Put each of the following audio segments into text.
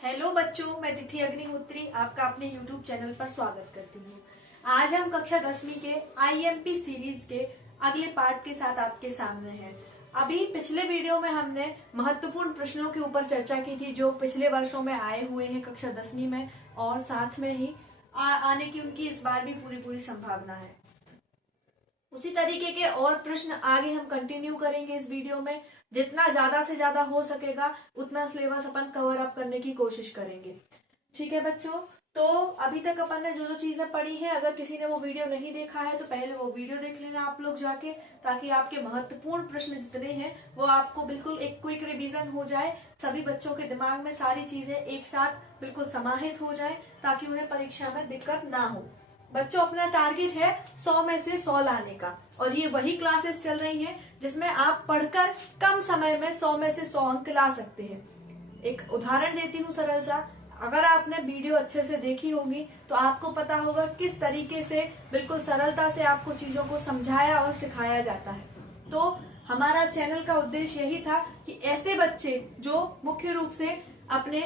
Hello बच्चों, मैं तिथि अग्निहोत्री आपका अपने YouTube चैनल पर स्वागत करती हूँ। आज हम कक्षा 10वीं के IMP सीरीज के अगले पार्ट के साथ आपके सामने हैं। अभी पिछले वीडियो में हमने महत्वपूर्ण प्रश्नों के ऊपर चर्चा की थी जो पिछले वर्षों में आए हुए हैं कक्षा 10वीं में, और साथ में ही आने की उनकी इस बार भी पूरी संभावना है। उसी तरीके के और प्रश्न आगे हम कंटिन्यू करेंगे इस वीडियो में। जितना ज्यादा से ज्यादा हो सकेगा उतना सिलेबस अपन कवर अप करने की कोशिश करेंगे। ठीक है बच्चों, तो अभी तक अपन ने जो चीजें पढ़ी हैं, अगर किसी ने वो वीडियो नहीं देखा है तो पहले वो वीडियो देख लेना आप लोग जाके, ताकि आपके महत्वपूर्ण प्रश्न जितने हैं वो आपको बिल्कुल एक क्विक रिवीजन हो जाए, सभी बच्चों के दिमाग में सारी चीजें एक साथ बिल्कुल समाहित हो जाए, ताकि उन्हें परीक्षा में दिक्कत ना हो। बच्चों, अपना टारगेट है 100 में से 100 लाने का, और ये वही क्लासेस चल रही हैं जिसमें आप पढ़कर कम समय में 100 में से 100 अंक ला सकते हैं। एक उदाहरण देती हूँ सरल सा। अगर आपने वीडियो अच्छे से देखी होगी तो आपको पता होगा किस तरीके से बिल्कुल सरलता से आपको चीजों को समझाया और सिखाया जाता है। तो हमारा चैनल का उद्देश्य यही था कि ऐसे बच्चे जो मुख्य रूप से अपने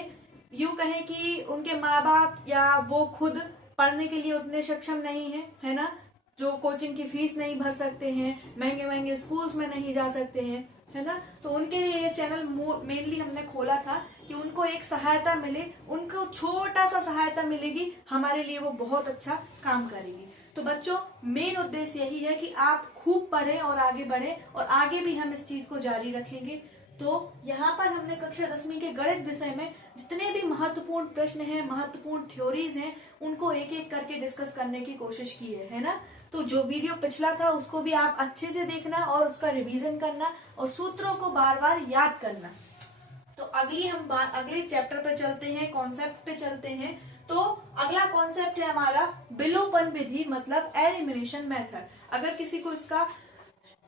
यूं कहें कि उनके माँ बाप या वो खुद पढ़ने के लिए उतने सक्षम नहीं है ना, जो कोचिंग की फीस नहीं भर सकते हैं, महंगे महंगे स्कूल्स में नहीं जा सकते हैं, है ना, तो उनके लिए ये चैनल मेनली हमने खोला था कि उनको एक सहायता मिले, उनको छोटा सा सहायता मिलेगी, हमारे लिए वो बहुत अच्छा काम करेगी। तो बच्चों, मेन उद्देश्य यही है कि आप खूब पढ़ें और आगे बढ़े, और आगे भी हम इस चीज को जारी रखेंगे। तो यहाँ पर हमने कक्षा 10वीं के गणित विषय में जितने भी महत्वपूर्ण प्रश्न हैं, महत्वपूर्ण थ्योरीज हैं, उनको एक एक करके डिस्कस करने की कोशिश की है ना। तो जो वीडियो पिछला था उसको भी आप अच्छे से देखना और उसका रिवीजन करना और सूत्रों को बार बार याद करना। तो हम अगले चैप्टर पे चलते हैं, कॉन्सेप्ट पे चलते हैं। तो अगला कॉन्सेप्ट है हमारा विलोपन विधि, मतलब एलिमिनेशन मेथड। अगर किसी को इसका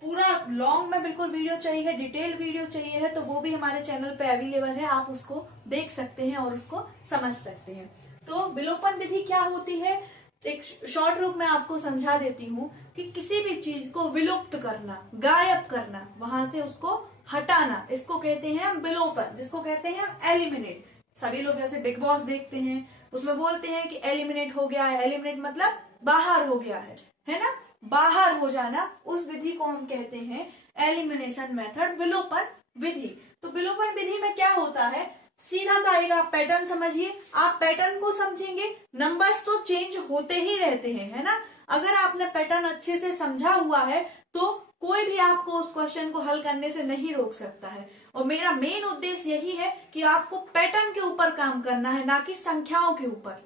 पूरा लॉन्ग में बिल्कुल वीडियो चाहिए, डिटेल वीडियो चाहिए है, तो वो भी हमारे चैनल पे अवेलेबल है, आप उसको देख सकते हैं और उसको समझ सकते हैं। तो विलोपन विधि क्या होती है, एक शॉर्ट रूप में आपको समझा देती हूँ कि किसी भी चीज को विलुप्त करना, गायब करना, वहां से उसको हटाना, इसको कहते हैं हम विलोपन, जिसको कहते हैं हम एलिमिनेट। सभी लोग जैसे बिग बॉस देखते हैं, उसमें बोलते हैं कि एलिमिनेट हो गया है, एलिमिनेट मतलब बाहर हो गया है ना, बाहर हो जाना, उस विधि को हम कहते हैं एलिमिनेशन मेथड, विलोपन विधि। तो विलोपन विधि में क्या होता है, सीधा सा एक आप पैटर्न समझिए, आप पैटर्न को समझेंगे, नंबर्स तो चेंज होते ही रहते हैं, है ना। अगर आपने पैटर्न अच्छे से समझा हुआ है तो कोई भी आपको उस क्वेश्चन को हल करने से नहीं रोक सकता है। और मेरा मेन उद्देश्य यही है कि आपको पैटर्न के ऊपर काम करना है, ना कि संख्याओं के ऊपर।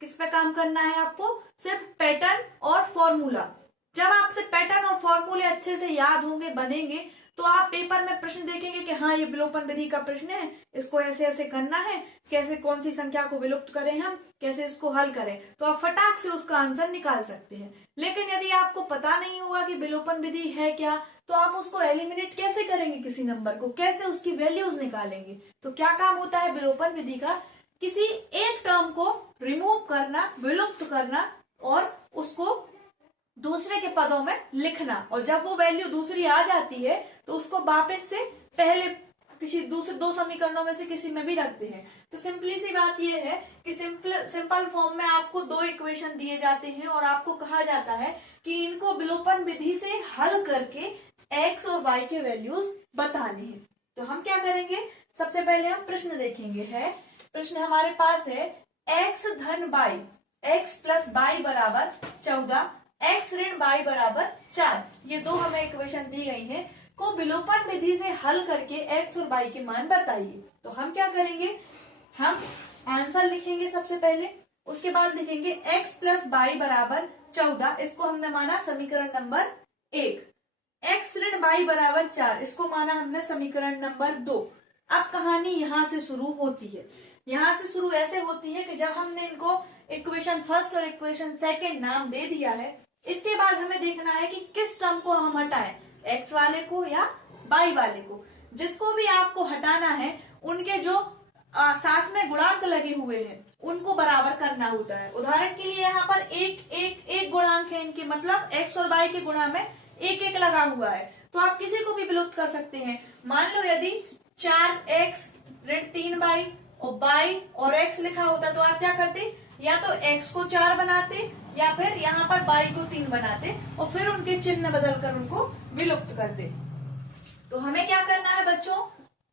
किस पे काम करना है आपको, सिर्फ पैटर्न और फॉर्मूला। जब आपसे पैटर्न और फॉर्मूले अच्छे से याद होंगे, बनेंगे, तो आप पेपर में प्रश्न देखेंगे कि हाँ ये विलोपन विधि का प्रश्न है, इसको ऐसे ऐसे करना है, कैसे कौन सी संख्या को विलुप्त करें हम, कैसे इसको हल करें, तो आप फटाक से उसका आंसर निकाल सकते हैं। लेकिन यदि आपको पता नहीं होगा कि विलोपन विधि है क्या, तो आप उसको एलिमिनेट कैसे करेंगे, किसी नंबर को कैसे उसकी वैल्यूज निकालेंगे। तो क्या काम होता है विलोपन विधि का, किसी एक टर्म को रिमूव करना, विलुप्त करना, और उसको दूसरे के पदों में लिखना, और जब वो वैल्यू दूसरी आ जाती है तो उसको वापस से पहले किसी दूसरे दो समीकरणों में से किसी में भी रखते हैं। तो सिंपली सी बात ये है कि सिंपल फॉर्म में आपको दो इक्वेशन दिए जाते हैं और आपको कहा जाता है कि इनको विलोपन विधि से हल करके एक्स और वाई के वैल्यूज बताने हैं। तो हम क्या करेंगे, सबसे पहले हम प्रश्न देखेंगे। है प्रश्न हमारे पास है एक्स धन बाई, एक्स प्लस बाई बराबर 14, एक्स ऋण बाई बराबर 4, ये दो हमें इक्वेशन दी गई हैं, को विलोपन विधि से हल करके एक्स और बाई के मान बताइए। तो हम क्या करेंगे, हम आंसर लिखेंगे सबसे पहले, उसके बाद लिखेंगे एक्स प्लस बाई बराबर 14, इसको हमने माना समीकरण नंबर 1, एक्स ऋण बाई बराबर 4, इसको माना हमने समीकरण नंबर 2। अब कहानी यहां से शुरू होती है। यहां से शुरू ऐसे होती है कि जब हमने इनको इक्वेशन फर्स्ट और इक्वेशन सेकंड नाम दे दिया है, इसके बाद हमें देखना है कि किस टर्म को हम हटाएं, एक्स वाले को या बाई वाले को। जिसको भी आपको हटाना है उनके जो साथ में गुणांक लगे हुए हैं उनको बराबर करना होता है। उदाहरण के लिए यहाँ पर एक गुणांक है इनके, मतलब एक्स और बाई के गुणा में एक एक लगा हुआ है, तो आप किसी को भी विलुप्त कर सकते हैं। मान लो यदि 4x ऋण 3y और बाई और एक्स लिखा होता तो आप क्या करते, या तो एक्स को 4 बनाते या फिर यहाँ पर बाई को 3 बनाते और फिर उनके चिन्ह बदलकर उनको विलुप्त करते। तो हमें क्या करना है बच्चों,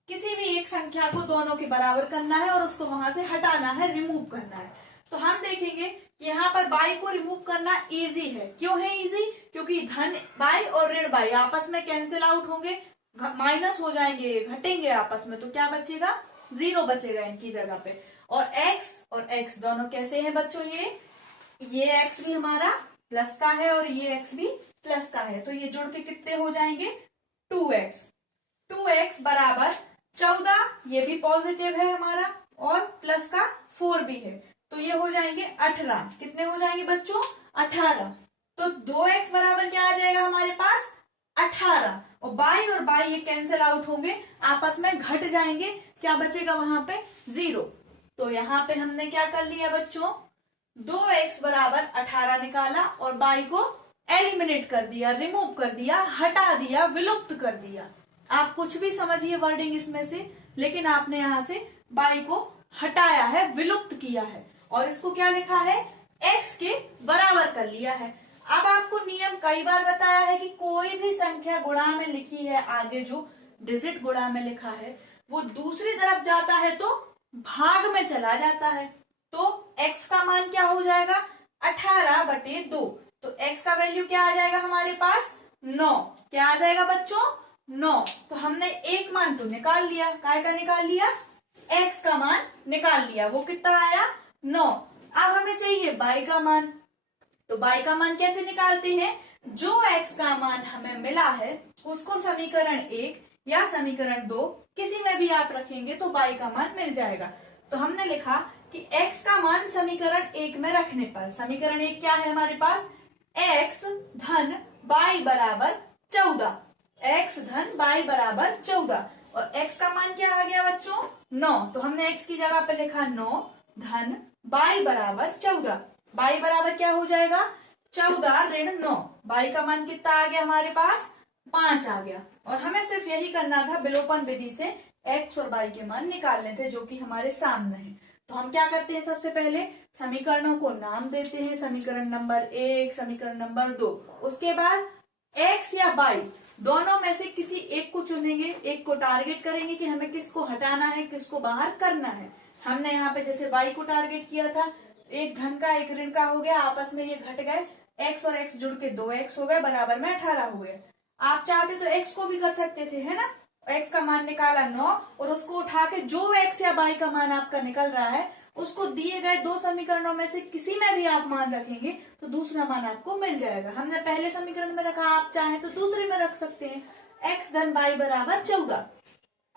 किसी भी एक संख्या को दोनों के बराबर करना है और उसको वहां से हटाना है, रिमूव करना है। तो हम देखेंगे कि यहाँ पर बाई को रिमूव करना इजी है। क्यों है इजी, क्योंकि धन बाई और ऋण बाई आपस में कैंसिल आउट होंगे, माइनस हो जाएंगे, घटेंगे आपस में, तो क्या बचेगा, 0 बचेगा इनकी जगह पे। और एक्स दोनों कैसे हैं बच्चों, ये एक्स भी हमारा प्लस का है और ये एक्स भी प्लस का है, तो ये जुड़ के कितने हो जाएंगे, 2x बराबर 14, ये भी पॉजिटिव है हमारा और प्लस का 4 भी है, तो ये हो जाएंगे 18। कितने हो जाएंगे बच्चों, 18। तो 2x बराबर क्या आ जाएगा हमारे पास, 18। और बाई ये कैंसिल आउट होंगे, आपस में घट जाएंगे, क्या बचेगा वहां पे, 0। तो यहाँ पे हमने क्या कर लिया बच्चों, 2x बराबर 18 निकाला और बाई को एलिमिनेट कर दिया, रिमूव कर दिया, हटा दिया, विलुप्त कर दिया। आप कुछ भी समझिए वर्डिंग इसमें से, लेकिन आपने यहाँ से बाई को हटाया है, विलुप्त किया है और इसको क्या लिखा है, x के बराबर कर लिया है। अब आपको नियम कई बार बताया है कि कोई भी संख्या गुणा में लिखी है, आगे जो डिजिट गुणा में लिखा है वो दूसरी तरफ जाता है तो भाग में चला जाता है, तो x का मान क्या हो जाएगा, 18/2। तो x का वैल्यू क्या आ जाएगा हमारे पास, 9। क्या आ जाएगा बच्चों, 9। तो हमने एक मान तो निकाल लिया, काय का निकाल लिया, x का मान निकाल लिया, वो कितना आया, 9। अब हमें चाहिए y का मान, तो y का मान कैसे निकालते हैं, जो x का मान हमें मिला है उसको समीकरण 1 या समीकरण 2 किसी में भी आप रखेंगे तो y का मान मिल जाएगा। तो हमने लिखा कि x का मान समीकरण 1 में रखने पर, समीकरण 1 क्या है हमारे पास, x धन y बराबर 14, x धन y बराबर 14 और x का मान क्या आ गया बच्चों, 9। तो हमने x की जगह पे लिखा 9 धन y बराबर 14। y बराबर क्या हो जाएगा, 14 ऋण 9। y का मान कितना आ गया हमारे पास, 5 आ गया। और हमें सिर्फ यही करना था, विलोपन विधि से x और y के मान निकालने थे जो कि हमारे सामने है। तो हम क्या करते हैं, सबसे पहले समीकरणों को नाम देते हैं, समीकरण नंबर 1, समीकरण नंबर 2। उसके बाद x या y दोनों में से किसी एक को चुनेंगे, एक को टारगेट करेंगे कि हमें किसको हटाना है, किसको बाहर करना है। हमने यहाँ पे जैसे y को टारगेट किया था, एक धन का एक ऋण का हो गया, आपस में ये घट गए, x और x जुड़ के 2x हो गए, बराबर में 18 हुए। आप चाहते तो x को भी कर सकते थे, है ना, x का मान निकाला 9 और उसको उठा के जो x या y का मान आपका निकल रहा है उसको दिए गए दो समीकरणों में से किसी में भी आप मान रखेंगे तो दूसरा मान आपको मिल जाएगा। हमने पहले समीकरण में रखा, आप चाहें तो दूसरे में रख सकते हैं, x धन y बराबर 14।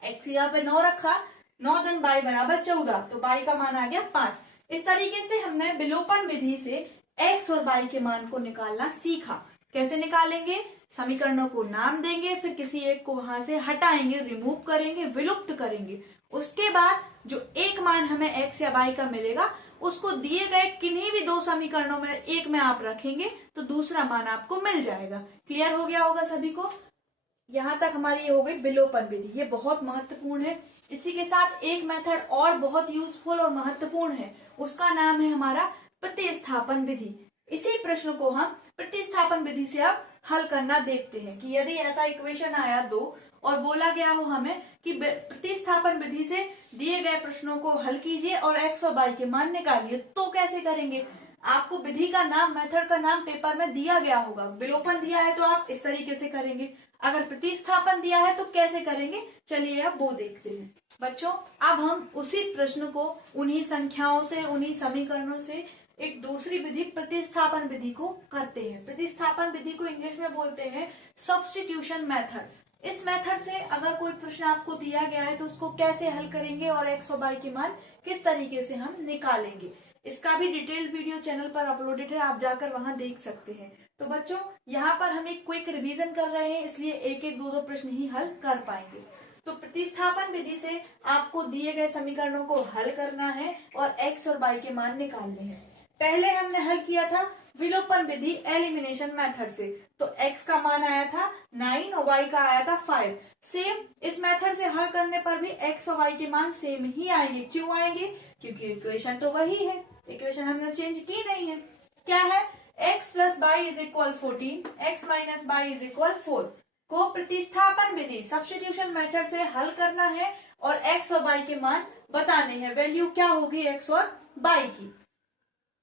x यहाँ पे 9 रखा, 9 धन y बराबर 14, तो y का मान आ गया 5। इस तरीके से हमने विलोपन विधि से x और y के मान को निकालना सीखा। कैसे निकालेंगे, समीकरणों को नाम देंगे, फिर किसी एक को वहां से हटाएंगे, रिमूव करेंगे, विलुप्त करेंगे। उसके बाद जो एक मान हमें x या y का मिलेगा उसको दिए गए किन्हीं भी दो समीकरणों में एक में आप रखेंगे तो दूसरा मान आपको मिल जाएगा। क्लियर हो गया होगा सभी को। यहाँ तक हमारी ये हो गई विलोपन विधि, ये बहुत महत्वपूर्ण है। इसी के साथ एक मेथड और बहुत यूजफुल और महत्वपूर्ण है, उसका नाम है हमारा प्रतिस्थापन विधि। इसी प्रश्न को हम प्रतिस्थापन विधि से अब हल करना देखते हैं कि यदि ऐसा इक्वेशन आया दो और बोला गया हो हमें कि प्रतिस्थापन विधि से दिए गए प्रश्नों को हल कीजिए और x और y के मान निकालिए, तो कैसे करेंगे। आपको विधि का नाम, मेथड का नाम पेपर में दिया गया होगा। विलोपन दिया है तो आप इस तरीके से करेंगे, अगर प्रतिस्थापन दिया है तो कैसे करेंगे, चलिए अब वो देखते हैं। बच्चों अब हम उसी प्रश्न को उन्हीं संख्याओं से, उन्हीं समीकरणों से एक दूसरी विधि प्रतिस्थापन विधि को करते हैं। प्रतिस्थापन विधि को इंग्लिश में बोलते हैं सब्स्टिट्यूशन मेथड। इस मेथड से अगर कोई प्रश्न आपको दिया गया है तो उसको कैसे हल करेंगे और x और y के मान किस तरीके से हम निकालेंगे, इसका भी डिटेल्ड वीडियो चैनल पर अपलोडेड है, आप जाकर वहां देख सकते हैं। तो बच्चों यहाँ पर हम एक क्विक रिवीजन कर रहे हैं, इसलिए एक एक दो प्रश्न ही हल कर पाएंगे। तो प्रतिस्थापन विधि से आपको दिए गए समीकरणों को हल करना है और x और y के मान निकालने हैं। पहले हमने हल किया था विलोपन विधि एलिमिनेशन मेथड से, तो x का मान आया था 9 और y का आया था 5। सेम इस मेथड से हल करने पर भी x और y के मान सेम ही आएंगे। क्यों आएंगे? क्योंकि इक्वेशन तो वही है, इक्वेशन हमने चेंज की नहीं है। क्या है? x plus by is equal 14, x minus by is equal 4 को प्रतिस्थापन विधि सब्स्टिट्यूशन मेथड से हल करना है और x और y के मान बताने हैं। वैल्यू क्या होगी x और y की?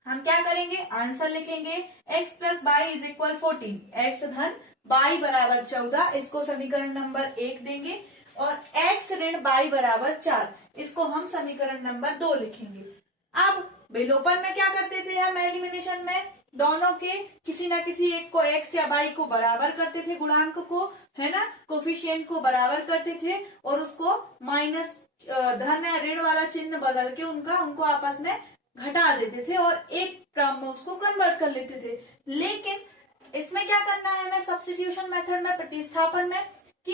हम क्या करेंगे? आंसर लिखेंगे x plus by is equal 14, x धन बाई बराबर 14, इसको समीकरण नंबर 1 देंगे, और x ऋण बाई बराबर 4, इसको हम समीकरण नंबर 2 लिखेंगे। अब विलोपन में क्या करते थे हम? एलिमिनेशन में दोनों के किसी ना किसी एक को x या y को बराबर करते थे, गुणांक को, है ना, कोफिशिएंट को बराबर करते थे, और उसको माइनस धन या ऋण वाला चिन्ह बदल के उनको आपस में घटा देते थे और एक टर्म में उसको कन्वर्ट कर लेते थे। लेकिन इसमें क्या करना है हमें सब्स्टिट्यूशन मेथड में, प्रतिस्थापन में, कि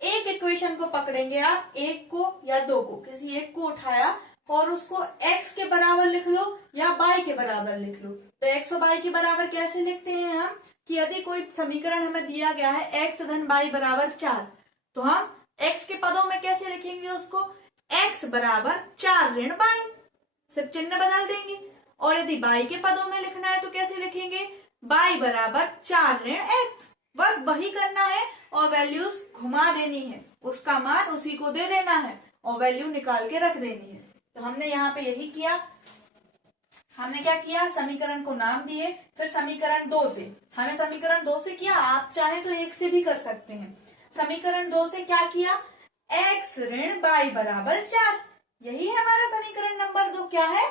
एक इक्वेशन को पकड़ेंगे आप, एक को या दो को, किसी एक को उठाया और उसको x के बराबर लिख लो या y के बराबर लिख लो। तो x और y के बराबर कैसे लिखते हैं हम? कि यदि कोई समीकरण हमें दिया गया है x धन y बराबर 4, तो हम x के पदों में कैसे लिखेंगे उसको? x बराबर 4 ऋण y, सिर्फ चिन्ह बदल देंगे। और यदि y के पदों में लिखना है तो कैसे लिखेंगे? y बराबर 4 ऋण x, बस वही करना है और वैल्यूज घुमा देनी है, उसका मान उसी को दे देना है और वैल्यू निकाल के रख देनी है। तो हमने यहाँ पे यही किया। हमने क्या किया? समीकरण को नाम दिए, फिर समीकरण 2 से, हमने समीकरण 2 से किया, आप चाहे तो 1 से भी कर सकते हैं। समीकरण 2 से क्या किया? x ऋण y बराबर 4, यही है हमारा समीकरण नंबर 2। क्या है?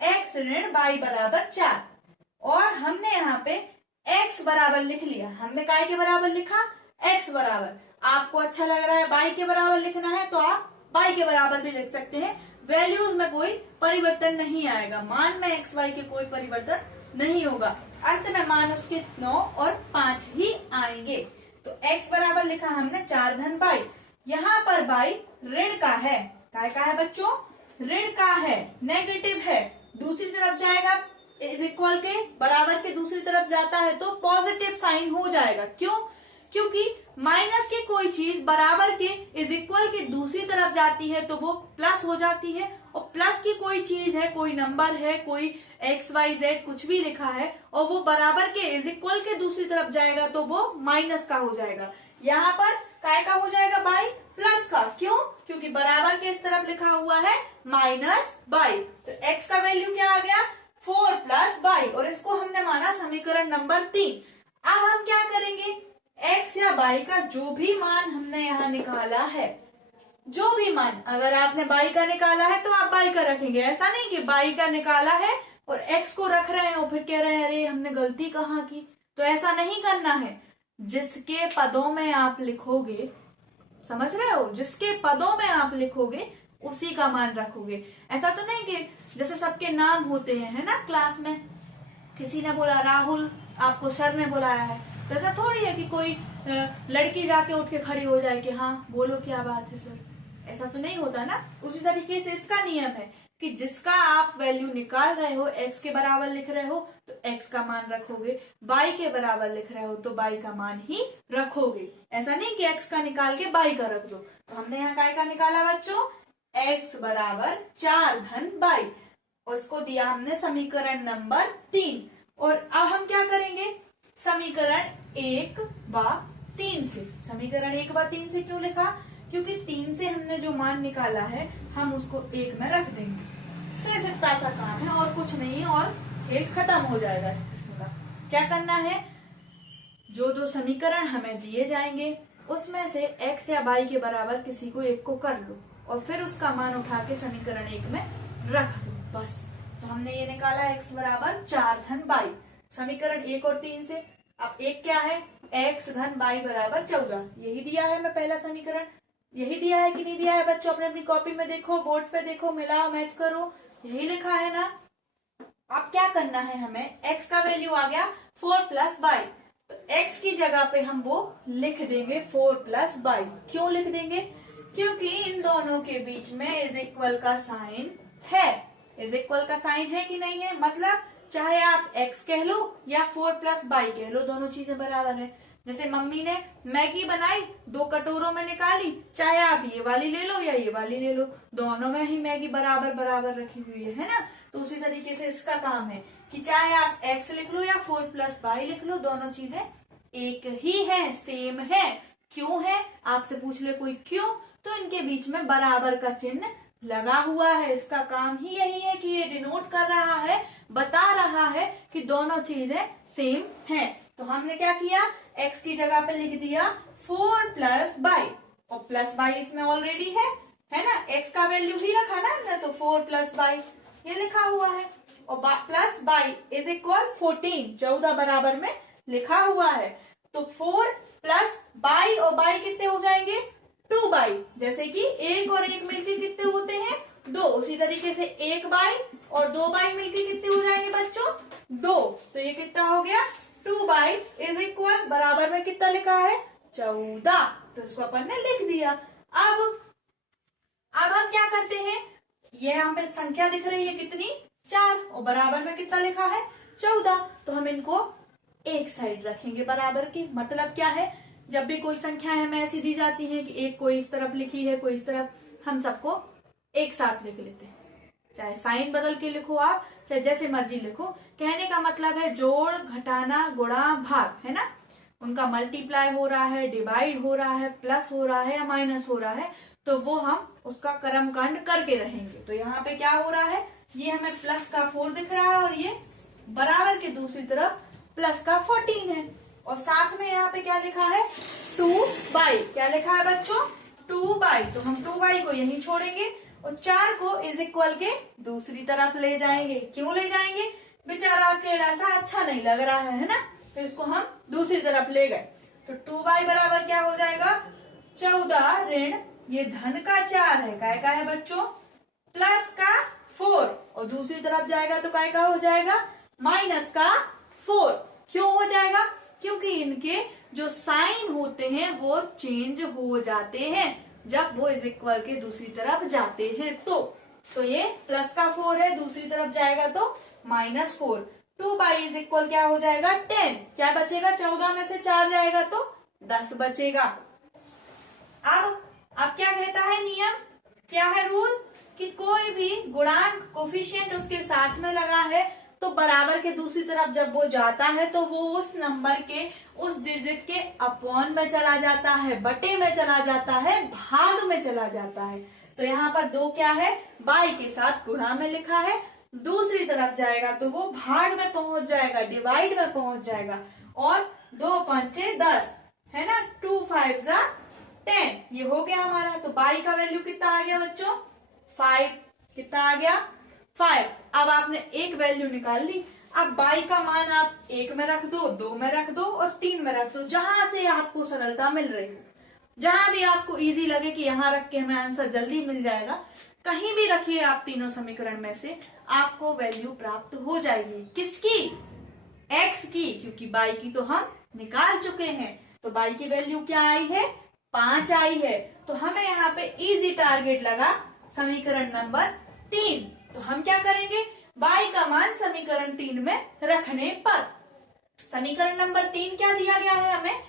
x ऋण y बराबर 4, और हमने यहाँ पे x बराबर लिख लिया। हमने काय के बराबर लिखा? x बराबर। आपको अच्छा लग रहा है y के बराबर लिखना है तो आप y के बराबर भी लिख सकते हैं। वैल्यूज में कोई परिवर्तन नहीं आएगा, मान में x y के कोई परिवर्तन नहीं होगा, अंत में मान उसके 9 और 5 ही आएंगे। तो x बराबर लिखा हमने 4 धन y, यहाँ पर y ऋण का है। काय का है बच्चों? ऋण का है, नेगेटिव है, दूसरी तरफ जाएगा, इज इक्वल के बराबर के दूसरी तरफ जाता है तो पॉजिटिव साइन हो जाएगा। क्यों? क्योंकि माइनस की कोई चीज बराबर के इज इक्वल के दूसरी तरफ जाती है तो वो प्लस हो जाती है, और प्लस की कोई चीज है, कोई नंबर है, कोई एक्स वाई जेड कुछ भी लिखा है और वो बराबर के इज इक्वल के दूसरी तरफ जाएगा तो वो माइनस का हो जाएगा। यहाँ पर काय का हो जाएगा? बाई प्लस का। क्यों? क्योंकि बराबर के इस तरफ लिखा हुआ है माइनस बाई, तो x का वैल्यू क्या आ गया? 4 प्लस बाई, और इसको हमने माना समीकरण नंबर 3। अब हम क्या करेंगे? x या y का जो भी मान हमने यहाँ निकाला है, जो भी मान, अगर आपने y का निकाला है तो आप y का रखेंगे। ऐसा नहीं कि y का निकाला है और x को रख रहे हैं और फिर कह रहे हैं अरे हमने गलती कहाँ की, तो ऐसा नहीं करना है। जिसके पदों में आप लिखोगे, समझ रहे हो, जिसके पदों में आप लिखोगे उसी का मान रखोगे। ऐसा तो नहीं कि जैसे सबके नाम होते हैं, है ना, क्लास में किसी ने बोला राहुल, आपको सर ने बुलाया है, तो ऐसा थोड़ी है कि कोई लड़की जाके उठ के खड़ी हो जाए कि हाँ बोलो क्या बात है सर, ऐसा तो नहीं होता ना। उसी तरीके से इसका नियम है कि जिसका आप वैल्यू निकाल रहे हो, x के बराबर लिख रहे हो तो x का मान रखोगे, y के बराबर लिख रहे हो तो y का मान ही रखोगे। ऐसा नहीं कि x का निकाल के y का रख दो। तो हमने यहाँ काय का निकाला बच्चों? x बराबर 4 धन y, उसको दिया हमने समीकरण नंबर 3। और अब हम क्या करेंगे? समीकरण 1 व 3 से, समीकरण 1 व 3 से क्यों लिखा? क्योंकि 3 से हमने जो मान निकाला है हम उसको 1 में रख देंगे। सिर्फ इतना सा काम है और कुछ नहीं, और खेल खत्म हो जाएगा इस किस्म का। क्या करना है? जो दो समीकरण हमें दिए जाएंगे उसमें से x या y के बराबर किसी को एक को कर लो और फिर उसका मान उठा के समीकरण 1 में रख दो, बस। तो हमने ये निकाला x बराबर 4 धन y, समीकरण 1 और 3 से। अब एक क्या है? x धन y बराबर 14, यही दिया है मैं पहला समीकरण। यही दिया है कि नहीं दिया है बच्चों? अपने अपनी कॉपी में देखो, बोर्ड पे देखो, मिलाओ, मैच करो, यही लिखा है ना। अब क्या करना है हमें? x का वैल्यू आ गया 4 प्लस y, तो x की जगह पे हम वो लिख देंगे 4 प्लस y। क्यों लिख देंगे? क्योंकि इन दोनों के बीच में इज इक्वल का साइन है। इज इक्वल का साइन है कि नहीं है? मतलब चाहे आप x कह लो या 4 प्लस बाई कह लो, दोनों चीजें बराबर है। जैसे मम्मी ने मैगी बनाई, 2 कटोरों में निकाली, चाहे आप ये वाली ले लो या ये वाली ले लो, दोनों में ही मैगी बराबर बराबर रखी हुई है ना। तो उसी तरीके से इसका काम है कि चाहे आप x लिख लो या 4 प्लस बाई लिख लो, दोनों चीजें एक ही है, सेम है। क्यों है, आपसे पूछ ले कोई क्यों, तो इनके बीच में बराबर का चिन्ह लगा हुआ है। इसका काम ही यही है कि ये डिनोट कर रहा है, बता रहा है कि दोनों चीजें सेम हैं। तो हमने क्या किया, x की जगह पे लिख दिया 4 प्लस बाई, और प्लस बाई इसमें ऑलरेडी है ना, x का वैल्यू ही रखा ना हमने, तो 4 प्लस बाई ये लिखा हुआ है। और प्लस बाई इज इक्वल 14, 14 बराबर में लिखा हुआ है। तो 4 प्लस बाई और बाई कितने हो जाएंगे, 2 बाई। जैसे कि 1 और 1 मिलके कितने होते हैं, 2। उसी तरीके से 1 बाई और 2 बाई मिलके कितने हो जाएंगे बच्चों, 2। तो ये कितना हो गया, 2 बाई इज इक्वल बराबर में कितना लिखा है, 14। तो इसको अपन ने लिख दिया। अब हम क्या करते हैं, ये यहाँ पे संख्या दिख रही है कितनी, 4, और बराबर में कितना लिखा है, 14। तो हम इनको एक साइड रखेंगे बराबर की। मतलब क्या है, जब भी कोई संख्या हमें ऐसी दी जाती है कि एक कोई इस तरफ लिखी है, कोई इस तरफ, हम सबको एक साथ लिख लेते हैं। चाहे साइन बदल के लिखो आप, चाहे जैसे मर्जी लिखो। कहने का मतलब है जोड़, घटाना, गुणा, भाग, है ना, उनका मल्टीप्लाई हो रहा है, डिवाइड हो रहा है, प्लस हो रहा है या माइनस हो रहा है, तो वो हम उसका कर्मकांड करके रहेंगे। तो यहाँ पे क्या हो रहा है, ये हमें प्लस का 4 दिख रहा है और ये बराबर के दूसरी तरफ प्लस का 14 है। और साथ में यहाँ पे क्या लिखा है, 2 बाई। क्या लिखा है बच्चों, 2 बाई। तो हम 2 बाई को यहीं छोड़ेंगे और 4 को इज इक्वल के दूसरी तरफ ले जाएंगे। क्यों ले जाएंगे, बेचारा अकेला सा अच्छा नहीं लग रहा है ना, तो इसको हम दूसरी तरफ ले गए। तो 2 बाई बराबर क्या हो जाएगा, 14 ऋण ये धन का 4 है, काय का है बच्चों, प्लस का 4, और दूसरी तरफ जाएगा तो काय का हो जाएगा, माइनस का 4। क्यों हो जाएगा, क्योंकि इनके जो साइन होते हैं वो चेंज हो जाते हैं जब वो इज इक्वल के दूसरी तरफ जाते हैं। तो ये प्लस का 4 है, दूसरी तरफ जाएगा तो -4। 2 बाई इज इक्वल क्या हो जाएगा, 10। क्या बचेगा, 14 में से 4 जाएगा तो 10 बचेगा। अब क्या कहता है नियम, क्या है रूल, कि कोई भी गुणांक कोफिशिएंट उसके साथ में लगा है तो बराबर के दूसरी तरफ जब वो जाता है तो वो उस नंबर के, उस डिजिट के अपॉन में चला जाता है, बटे में चला जाता है, भाग में चला जाता है। तो यहाँ पर 2 क्या है, बाई के साथ गुणा में लिखा है, दूसरी तरफ जाएगा तो वो भाग में पहुंच जाएगा, डिवाइड में पहुंच जाएगा। और 2 पंचे 10 है ना, 2 5 जा 10, ये हो गया हमारा। तो बाई का वैल्यू कितना आ गया बच्चों, 5। कितना आ गया, 5। अब आपने एक वैल्यू निकाल ली। अब बाई का मान आप 1 में रख दो, 2 में रख दो और 3 में रख दो, जहां से आपको सरलता मिल रही हो, जहां भी आपको इजी लगे कि यहाँ रख के हमें आंसर जल्दी मिल जाएगा, कहीं भी रखिए आप तीनों समीकरण में से, आपको वैल्यू प्राप्त हो जाएगी। किसकी, x की, क्योंकि बाई की तो हम निकाल चुके हैं। तो बाई की वैल्यू क्या आई है, 5 आई है। तो हमें यहाँ पे इजी टारगेट लगा समीकरण नंबर 3। तो हम क्या करेंगे, बाई का मान समीकरण 3 में रखने पर, समीकरण नंबर 3 क्या दिया गया है हमें,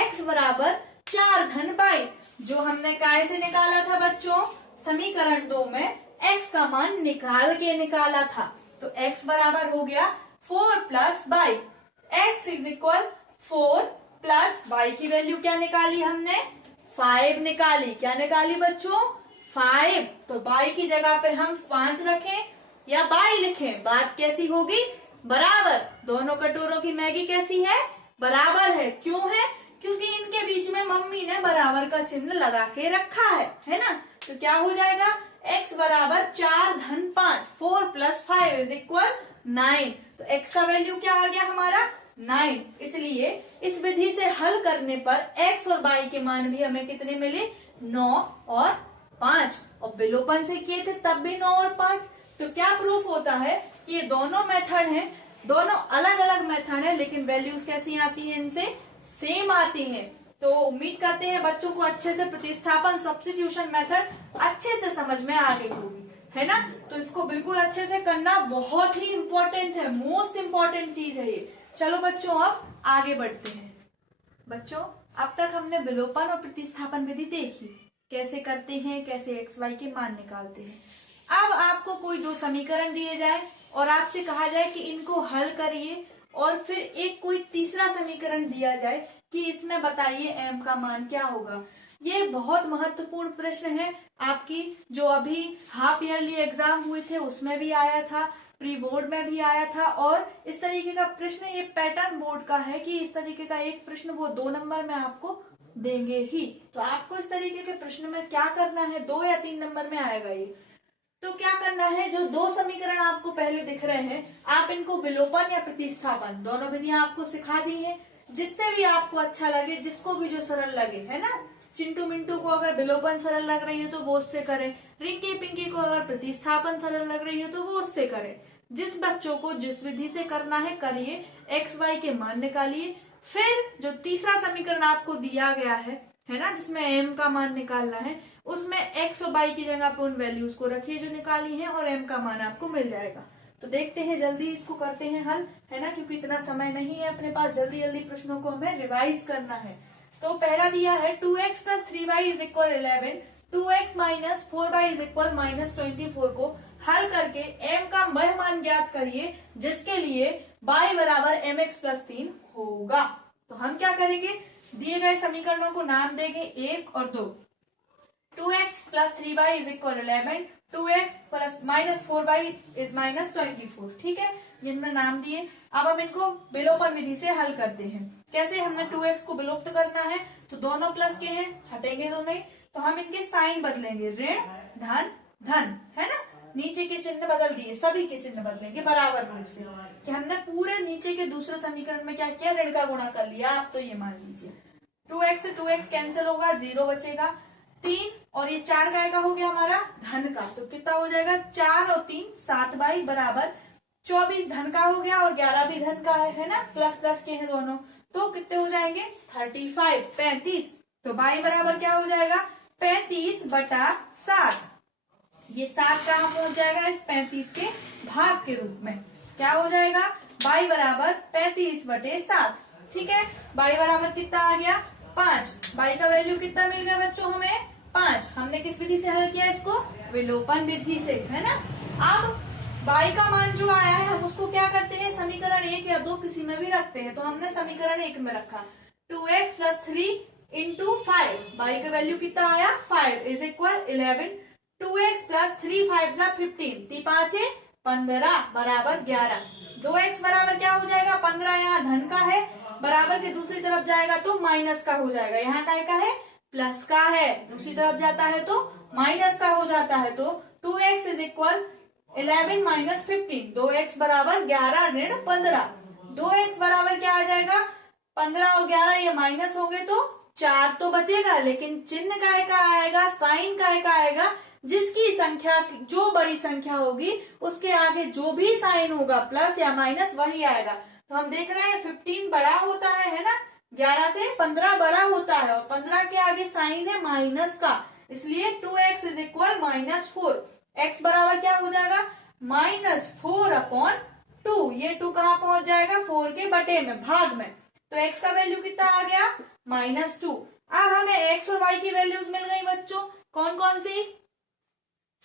x बराबर 4 धन बाई, जो हमने काय से निकाला था बच्चों, समीकरण 2 में x का मान निकाल के निकाला था। तो x बराबर हो गया 4 plus by, x is equal 4 plus by की वैल्यू क्या निकाली हमने, 5 निकाली। क्या निकाली बच्चों, 5। तो बाई की जगह पे हम 5 रखें या बाई लिखें, बात कैसी होगी, बराबर। दोनों कटोरों की मैगी कैसी है, बराबर है। क्यों है, क्योंकि इनके बीच में मम्मी ने बराबर का चिन्ह लगा के रखा है ना। तो क्या हो जाएगा, x बराबर 4 धन 5, 4 प्लस 5 इज इक्वल 9। तो x का वैल्यू क्या आ गया हमारा, 9। इसलिए इस विधि से हल करने पर x और y के मान भी हमें कितने मिले, 9 और 5। और विलोपन से किए थे तब भी 9 और 5। तो क्या प्रूफ होता है कि ये दोनों मेथड हैं, दोनों अलग अलग मेथड हैं, लेकिन वैल्यूज कैसी आती हैं, इनसे सेम आती हैं। तो उम्मीद करते हैं बच्चों को अच्छे से प्रतिस्थापन सब्स्टिट्यूशन मेथड अच्छे से समझ में आ गई होगी, है ना। तो इसको बिल्कुल अच्छे से करना बहुत ही इंपॉर्टेंट है, मोस्ट इंपॉर्टेंट चीज है ये। चलो बच्चों अब आगे बढ़ते हैं। बच्चों अब तक हमने विलोपन और प्रतिस्थापन विधि देखी, कैसे करते हैं, कैसे एक्स वाई के मान निकालते हैं। अब आपको कोई दो समीकरण दिए जाए और आपसे कहा जाए कि इनको हल करिए, और फिर एक कोई तीसरा समीकरण दिया जाए कि इसमें बताइए m का मान क्या होगा। ये बहुत महत्वपूर्ण प्रश्न है, आपकी जो अभी हाफ ईयरली एग्जाम हुए थे उसमें भी आया था, प्री बोर्ड में भी आया था, और इस तरीके का प्रश्न ये पैटर्न बोर्ड का है कि इस तरीके का एक प्रश्न वो 2 नंबर में आपको देंगे ही। तो आपको इस तरीके के प्रश्न में क्या करना है, 2 या 3 नंबर में आएगा ये। तो क्या करना है, जो दो समीकरण आपको पहले दिख रहे हैं, आप इनको विलोपन या प्रतिस्थापन दोनों विधियां आपको सिखा दी हैं, जिससे भी आपको अच्छा लगे, जिसको भी जो सरल लगे, है ना। चिंटू मिंटू को अगर विलोपन सरल लग रही है तो वो उससे करें, रिंकी पिंकी को अगर प्रतिस्थापन सरल लग रही है तो वो उससे करें। जिस बच्चों को जिस विधि से करना है करिए, एक्स वाई के मान निकालिए। फिर जो तीसरा समीकरण आपको दिया गया है ना, जिसमें एम का मान निकालना है, उसमें एक्स और वाई की जगह पर उन वैल्यूज को रखिए जो निकाली है, और एम का मान आपको मिल जाएगा। तो देखते हैं, जल्दी इसको करते हैं हल, है ना, क्योंकि इतना समय नहीं है अपने पास, जल्दी जल्दी प्रश्नों को हमें रिवाइज करना है। तो पहला दिया है 2x + 3y = 11, 2x - 4y = -24 को हल करके m का वह मान ज्ञात करिए जिसके लिए y = mx + 3 होगा। तो हम क्या करेंगे, दिए गए समीकरणों को नाम देंगे 1 और 2। 2x + 3y = 11, 2x - 4y = -24, ठीक है, ये हमने नाम दिए। अब हम इनको विलोपन विधि से हल करते हैं। कैसे, हमने 2x को विलुप्त करना है तो दोनों प्लस के हैं, हटेंगे दोनों ही, तो हम इनके साइन बदलेंगे, ऋण धन धन, है ना। नीचे के चिन्ह बदल दिए, सभी के चिन्ह बदलेंगे बराबर रूप से, कि हमने पूरे नीचे के दूसरे समीकरण में क्या किया, ऋण का गुणा कर लिया। आप तो ये मान लीजिए 2x से 2x कैंसिल होगा, 0 बचेगा, 3 और ये 4 का हो गया हमारा धन का, तो कितना हो जाएगा, 4 और 3 7y = 24 धन का हो गया, और 11 भी धन का है ना, प्लस प्लस के हैं दोनों, तो कितने हो जाएंगे 35 35। तो y बराबर क्या हो जाएगा, 35/7। ये 7 कहाँ पहुंच जाएगा, इस 35 के भाग के रूप में, क्या हो जाएगा, y बराबर 35/7, ठीक है। y बराबर कितना आ गया, 5। y का वैल्यू कितना मिल गया बच्चों हमें, 5। हमने किस विधि से हल किया इसको, विलोपन विधि से, है ना। अब y का मान जो आया है हम उसको क्या करते हैं, समीकरण 1 या 2 किसी में भी रखते हैं। तो हमने समीकरण 1 में रखा 2x + 3 × 5, y का वैल्यू कितना आया, 5 = 11, 2x + 3 5 = 15, 3 5 15 बराबर 11। 2x बराबर क्या हो जाएगा, 15 यहाँ धन का है, बराबर के दूसरी तरफ जाएगा तो माइनस का हो जाएगा, यहाँ काय का है, प्लस का है, दूसरी तरफ जाता है तो माइनस का हो जाता है। तो 2x = 11 - 15, 2x बराबर 11 ऋण 15, 2x बराबर क्या आ जाएगा, 15 और 11 ये माइनस होंगे तो 4 तो बचेगा, लेकिन चिन्ह काय का आएगा, साइन काय का आएगा, जिसकी संख्या जो बड़ी संख्या होगी उसके आगे जो भी साइन होगा प्लस या माइनस वही आएगा। तो हम देख रहे हैं 15 बड़ा होता है ना, 11 से 15 बड़ा होता है, और 15 के आगे साइन है माइनस का, इसलिए 2x = -4। x बराबर क्या हो जाएगा, -4/2। ये 2 कहाँ पहुंच जाएगा, 4 के बटे में, भाग में, तो x का वैल्यू कितना आ गया, -2। अब हमें x और y की वैल्यूज मिल गई बच्चों, कौन कौन सी,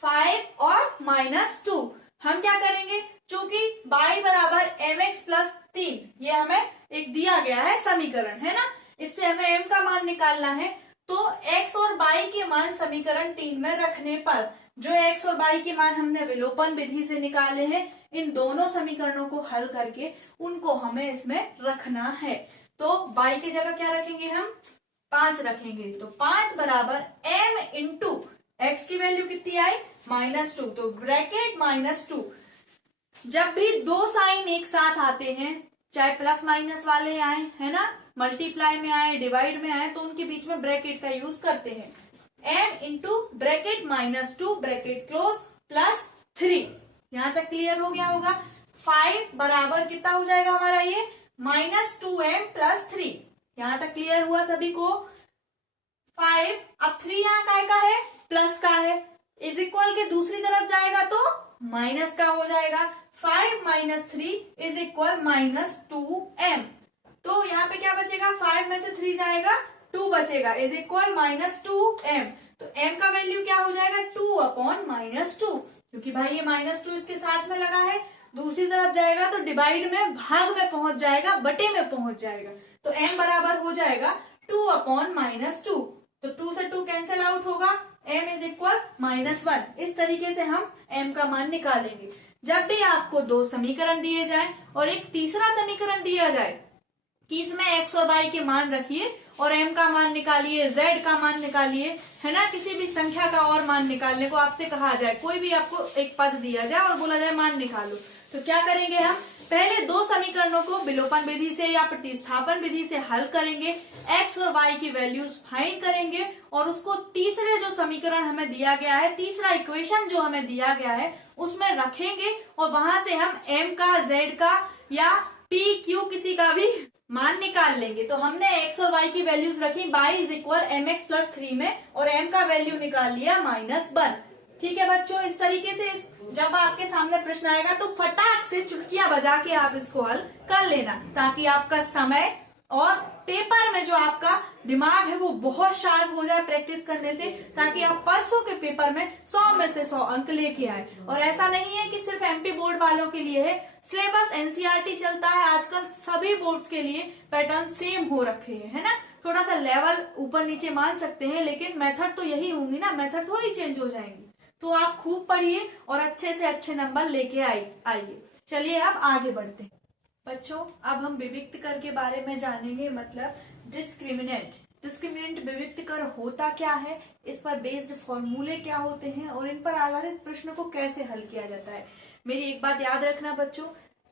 5 और -2। हम क्या करेंगे, चूंकि y बराबर mx + 3 ये हमें एक दिया गया है समीकरण, है ना, इससे हमें m का मान निकालना है। तो x और y के मान समीकरण 3 में रखने पर, जो x और y के मान हमने विलोपन विधि से निकाले हैं, इन दोनों समीकरणों को हल करके उनको हमें इसमें रखना है। तो y की जगह क्या रखेंगे हम, 5 रखेंगे, तो 5 बराबर m × x की वैल्यू कितनी आई, -2, तो ब्रैकेट -2। जब भी दो साइन एक साथ आते हैं, चाहे प्लस माइनस वाले आए, है ना, मल्टीप्लाई में आए, डिवाइड में आए, तो उनके बीच में ब्रैकेट का यूज करते हैं। m × ब्रैकेट -2 ब्रैकेट क्लोज +3, यहां तक क्लियर हो गया होगा। 5 बराबर कितना हो जाएगा हमारा ये, -2m + 3, यहां तक क्लियर हुआ सभी को। 5, अब 3 यहाँ काय का है, प्लस का है, इज इक्वल के दूसरी तरफ जाएगा तो माइनस का हो जाएगा। 5 माइनस 3 इज इक्वल -2m। तो यहाँ पे क्या बचेगा, 5 में से 3 जाएगा 2 बचेगा, इज इक्वल -2m। तो m का वैल्यू क्या हो जाएगा, 2/-2, क्योंकि भाई ये -2 इसके साथ में लगा है, दूसरी तरफ जाएगा तो डिवाइड में, भाग में पहुंच जाएगा, बटे में पहुंच जाएगा। तो m बराबर हो जाएगा 2/-2। तो 2 से 2 कैंसिल आउट होगा, m इज इक्वल -1। इस तरीके से हम m का मान निकालेंगे। जब भी आपको दो समीकरण दिए जाए और एक तीसरा समीकरण दिया जाए कि इसमें x और y के मान रखिए और m का मान निकालिए, z का मान निकालिए, है ना, किसी भी संख्या का और मान निकालने को आपसे कहा जाए, कोई भी आपको एक पद दिया जाए और बोला जाए मान निकालो, तो क्या करेंगे हम, पहले दो समीकरणों को विलोपन विधि से या प्रतिस्थापन विधि से हल करेंगे, x और y की वैल्यूज फाइंड करेंगे और उसको तीसरे जो समीकरण हमें दिया गया है, तीसरा इक्वेशन जो हमें दिया गया है उसमें रखेंगे और वहां से हम m का, z का या p q किसी का भी मान निकाल लेंगे। तो हमने x और y की वैल्यूज रखी, y इज इक्वल mx+3 में, और m का वैल्यू निकाल लिया -1। ठीक है बच्चों, इस तरीके से जब आपके सामने प्रश्न आएगा तो फटाक से चुटकियां बजा के आप इसको हल कर लेना, ताकि आपका समय और पेपर में जो आपका दिमाग है वो बहुत शार्प हो जाए प्रैक्टिस करने से, ताकि आप परसों के पेपर में 100 में से 100 अंक लेके आए। और ऐसा नहीं है कि सिर्फ एमपी बोर्ड वालों के लिए है, सिलेबस एनसीईआरटी चलता है आजकल, सभी बोर्ड्स के लिए पैटर्न सेम हो रखे हैं, है ना। थोड़ा सा लेवल ऊपर नीचे मान सकते हैं, लेकिन मेथड तो यही होंगी ना, मेथड थोड़ी चेंज हो जाएंगी। तो आप खूब पढ़िए और अच्छे से अच्छे नंबर लेके आइए। चलिए अब आगे बढ़ते हैं बच्चों। अब हम विविक्त कर के बारे में जानेंगे, मतलब डिस्क्रिमिनेंट विविक्त कर होता क्या है, इस पर बेस्ड फॉर्मूले क्या होते हैं और इन पर आधारित प्रश्न को कैसे हल किया जाता है। मेरी एक बात याद रखना बच्चों,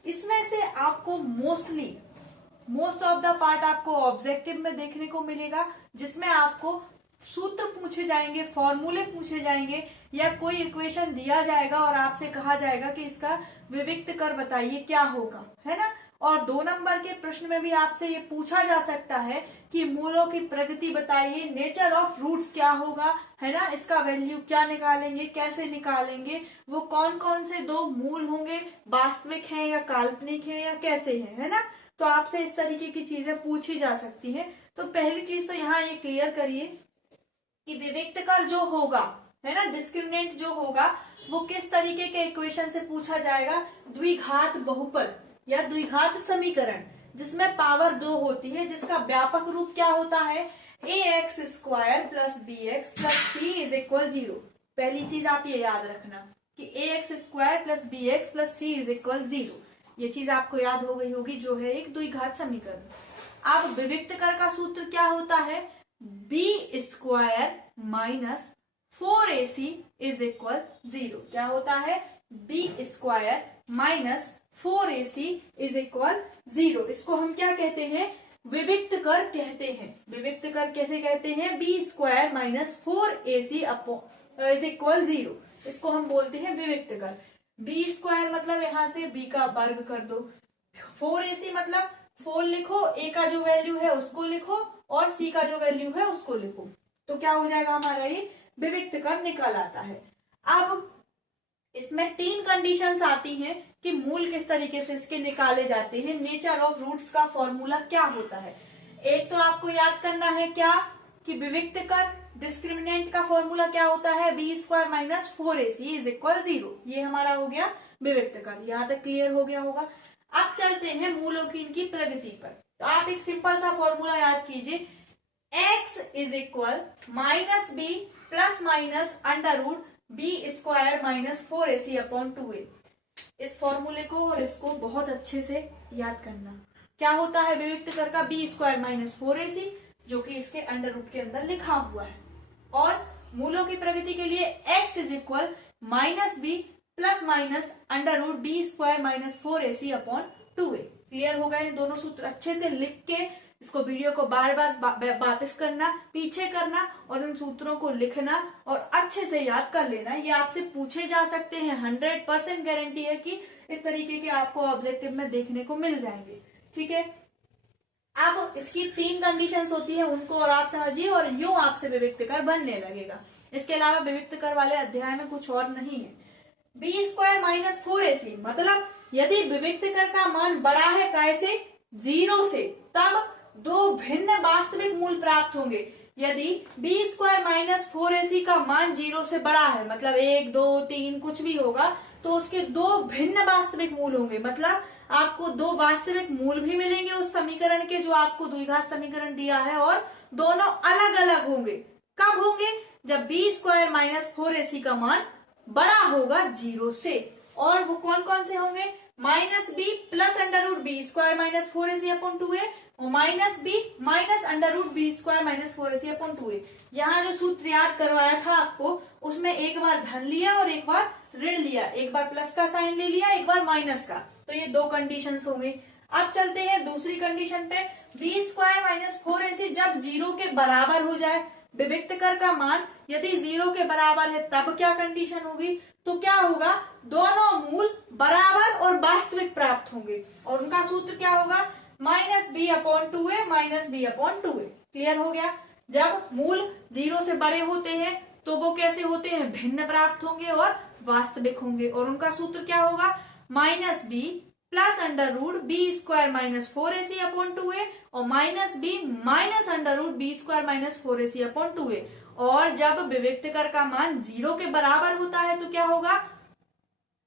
इसमें से आपको मोस्ट ऑफ द पार्ट आपको ऑब्जेक्टिव में देखने को मिलेगा, जिसमें आपको सूत्र पूछे जाएंगे, फॉर्मूले पूछे जाएंगे, या कोई इक्वेशन दिया जाएगा और आपसे कहा जाएगा कि इसका विविक्त कर बताइए क्या होगा, है ना। और 2 नंबर के प्रश्न में भी आपसे ये पूछा जा सकता है कि मूलों की प्रगति बताइए, नेचर ऑफ रूट्स क्या होगा, है ना, इसका वैल्यू क्या निकालेंगे, कैसे निकालेंगे, वो कौन कौन से 2 मूल होंगे, वास्तविक हैं या काल्पनिक हैं या कैसे हैं, है ना। तो आपसे इस तरीके की चीजें पूछी जा सकती हैं। तो पहली चीज तो यहाँ ये क्लियर करिए कि विविक्त कर जो होगा, है ना, डिस्क्रिमिनेंट जो होगा, वो किस तरीके के इक्वेशन से पूछा जाएगा, द्विघात बहुपद या द्विघात समीकरण, जिसमें पावर 2 होती है, जिसका व्यापक रूप क्या होता है, ax² + bx + c = 0। पहली चीज आप ये याद रखना कि ax² + bx + c = 0। ये चीज आपको याद हो गई होगी, जो है एक द्विघात समीकरण। अब विविक्त कर का सूत्र क्या होता है, b² - 4ac = 0। क्या होता है, b² - 4ac = 0। इसको हम क्या कहते हैं, विविक्त कर कहते हैं। विविक्त कर कैसे कहते हैं, b² - 4ac = 0। इसको हम बोलते हैं विविक्त कर। b² मतलब यहाँ से b का वर्ग कर दो, 4ac मतलब 4 लिखो, a का जो वैल्यू है उसको लिखो और c का जो वैल्यू है उसको लिखो, तो क्या हो जाएगा हमारा ये विविक्त कर निकल आता है। अब इसमें 3 कंडीशंस आती हैं कि मूल किस तरीके से इसके निकाले जाते हैं, नेचर ऑफ रूट्स का फॉर्मूला क्या होता है। एक तो आपको याद करना है क्या, कि विविक्त कर डिस्क्रिमिनेंट का फॉर्मूला क्या होता है, b² - 4ac = 0। ये हमारा हो गया विविक्त कर, यहाँ तक क्लियर हो गया होगा। अब चलते हैं मूलों की इनकी प्रगति पर। तो आप एक सिंपल सा फॉर्मूला याद कीजिए, x = -b ± √b² - 4ac/2a। इस फॉर्मूले को और इसको बहुत अच्छे से याद करना। क्या होता है विविक्त कर का, b² - 4ac, जो कि इसके अंडर रूट के अंदर लिखा हुआ है, और मूलों की प्रगति के लिए x = -b ± √b² - 4ac/2a। Clear हो गए दोनों सूत्र। अच्छे से लिख के इसको वीडियो को बार बार वापस करना, पीछे करना और इन सूत्रों को लिखना और अच्छे से याद कर लेना। ये आपसे पूछे जा सकते हैं, 100% गारंटी है कि इस तरीके के आपको ऑब्जेक्टिव में देखने को मिल जाएंगे। ठीक है, अब इसकी 3 कंडीशंस होती है, उनको और आप समझिए और यूं आपसे विविक्त कर बनने लगेगा। इसके अलावा विविक्त कर वाले अध्याय में कुछ और नहीं है। बी स्क्वायर माइनस 4ac मतलब यदि विविक्त कर का मान बड़ा है कैसे, 0 से, तब दो भिन्न वास्तविक मूल प्राप्त होंगे। यदि बी स्क्वायर माइनस 4ac का मान 0 से बड़ा है, मतलब 1, 2, 3 कुछ भी होगा, तो उसके दो भिन्न वास्तविक मूल होंगे। मतलब आपको दो वास्तविक मूल भी मिलेंगे उस समीकरण के जो आपको द्विघात समीकरण दिया है, और दोनों अलग अलग होंगे। कब होंगे? जब बी स्क्वायर माइनस 4ac का मान बड़ा होगा 0 से। और वो कौन कौन से होंगे? Minus B plus under root B square minus 4ac upon 2a और minus B minus under root B square minus 4ac upon 2a। यहाँ जो सूत्र याद करवाया था आपको, उसमें एक बार धन लिया और एक बार ऋण लिया, एक बार प्लस का साइन ले लिया, एक बार माइनस का। तो ये दो कंडीशंस हो गई। अब चलते हैं दूसरी कंडीशन पे। बी स्क्वायर माइनस 4ac जब 0 के बराबर हो जाए, विविक्त कर का मान यदि 0 के बराबर है, तब क्या कंडीशन होगी? तो क्या होगा? दोनों मूल बराबर और वास्तविक प्राप्त होंगे, और उनका सूत्र क्या होगा? Minus B upon 2a minus B upon 2a। Clear हो गया? जब मूल 0 से बड़े होते हैं तो वो कैसे होते हैं? भिन्न प्राप्त होंगे और वास्तविक होंगे, और उनका सूत्र क्या होगा? Minus B plus under root B square minus 4ac upon 2a और minus B minus under root B square minus 4ac upon 2a। और जब विविक्त कर का मान 0 के बराबर होता है तो क्या होगा?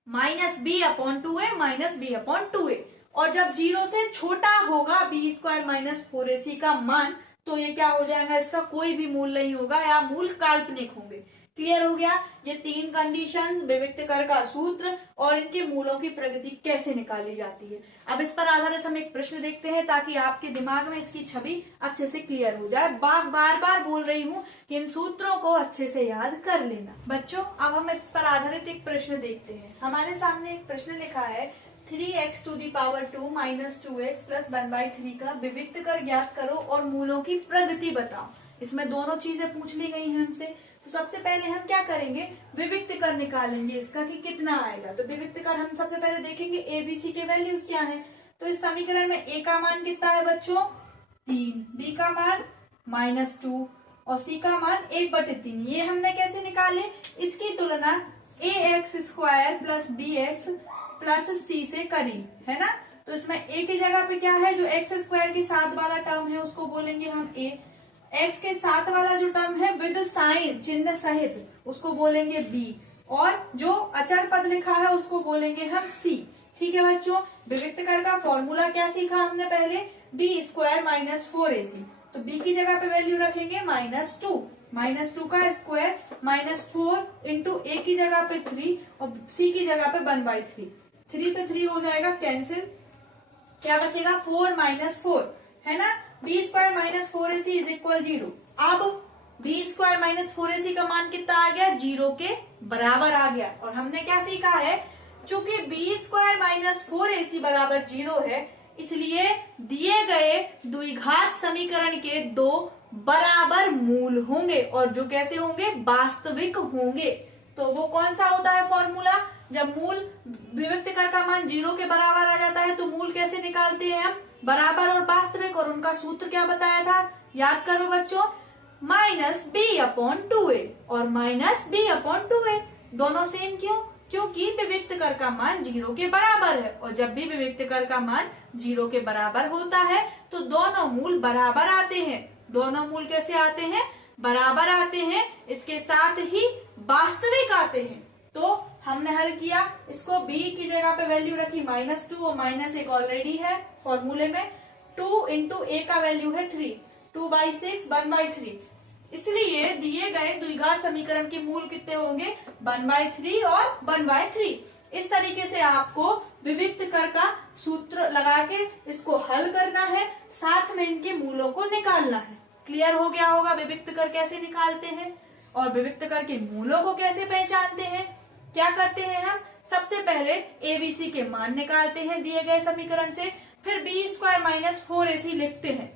Minus B upon 2a minus B upon 2a। और जब 0 से छोटा होगा बी स्क्वायर माइनस 4ac का मान, तो ये क्या हो जाएगा? इसका कोई भी मूल नहीं होगा या मूल काल्पनिक होंगे। क्लियर हो गया? ये तीन कंडीशंस, विविक्त कर का सूत्र और इनके मूलों की प्रगति कैसे निकाली जाती है। अब इस पर आधारित हम एक प्रश्न देखते हैं ताकि आपके दिमाग में इसकी छवि अच्छे से क्लियर हो जाए। बार बार बोल रही हूँ कि इन सूत्रों को अच्छे से याद कर लेना। बच्चों, अब हम इस पर आधारित एक प्रश्न देखते हैं। हमारे सामने एक प्रश्न लिखा है 3x to the power 2 minus 2x plus 1/3 का विविक्त कर ज्ञात करो और मूलों की प्रगति बताओ। इसमें दोनों चीजें पूछ ली गई हैं हमसे। तो सबसे पहले हम क्या करेंगे? विविक्त कर निकालेंगे इसका कि कितना आएगा। तो विविक्त कर हम सबसे पहले देखेंगे ए बी सी के वैल्यूज क्या है। तो इस समीकरण में ए का मान कितना है बच्चों? 3, बी का मान -2 और सी का मान 1/3। ये हमने कैसे निकाले? इसकी तुलना ax square plus B X plus C से करी है ना। तो इसमें a की जगह पे क्या है? जो x स्क्वायर के साथ वाला टर्म है उसको बोलेंगे हम a, x के साथ वाला जो टर्म है विद साइन चिन्ह सहित उसको बोलेंगे b, और जो अचर पद लिखा है उसको बोलेंगे हम c। ठीक है बच्चों, विविक्त कर का फॉर्मूला क्या सीखा हमने पहले? B square minus 4ac। तो b की जगह पे वैल्यू रखेंगे -2 का स्क्वायर -4 इंटू a की जगह पे 3 और c की जगह पे 1/3। 3 से 3 हो जाएगा कैंसिल, क्या बचेगा? 4 - 4 है ना। B square minus 4ac is equal 0। अब बी स्क्वायर माइनस 4ac का मान कितना आ गया? 0 के बराबर आ गया। और हमने क्या सीखा है? चूंकि बी स्क्वायर माइनस 4ac बराबर 0 है, इसलिए दिए गए द्विघात समीकरण के दो बराबर मूल होंगे, और जो कैसे होंगे? वास्तविक होंगे। तो वो कौन सा होता है फॉर्मूला? जब मूल विविक्त कर का मान 0 के बराबर आ जाता है तो मूल कैसे निकालते हैं हम? बराबर और वास्तविक। और उनका सूत्र क्या बताया था? याद करो बच्चों, माइनस बी अपॉन 2a और माइनस बी अपॉन 2a। दोनों सेम क्यों? क्योंकि विविक्त कर का मान 0 के बराबर है, और जब भी विविक्त कर का मान 0 के बराबर होता है तो दोनों मूल बराबर आते हैं। दोनों मूल कैसे आते हैं? बराबर आते हैं, इसके साथ ही वास्तविक आते हैं। तो हमने हल किया, इसको b की जगह पे वैल्यू रखी -2 और -1 ऑलरेडी है फॉर्मूले में। 2 इंटू a का वैल्यू है 3, 2/6 1/3। इसलिए दिए गए द्विघात समीकरण के मूल कितने होंगे? 1/3 और 1/3। इस तरीके से आपको विविक्त कर का सूत्र लगा के इसको हल करना है, साथ में इनके मूलों को निकालना है। क्लियर हो गया होगा विविक्त कर कैसे निकालते हैं और विविक्त कर के मूलों को कैसे पहचानते हैं। क्या करते हैं हम? सबसे पहले एबीसी के मान निकालते हैं दिए गए समीकरण से, फिर बी स्क्वायर माइनस 4ac लिखते हैं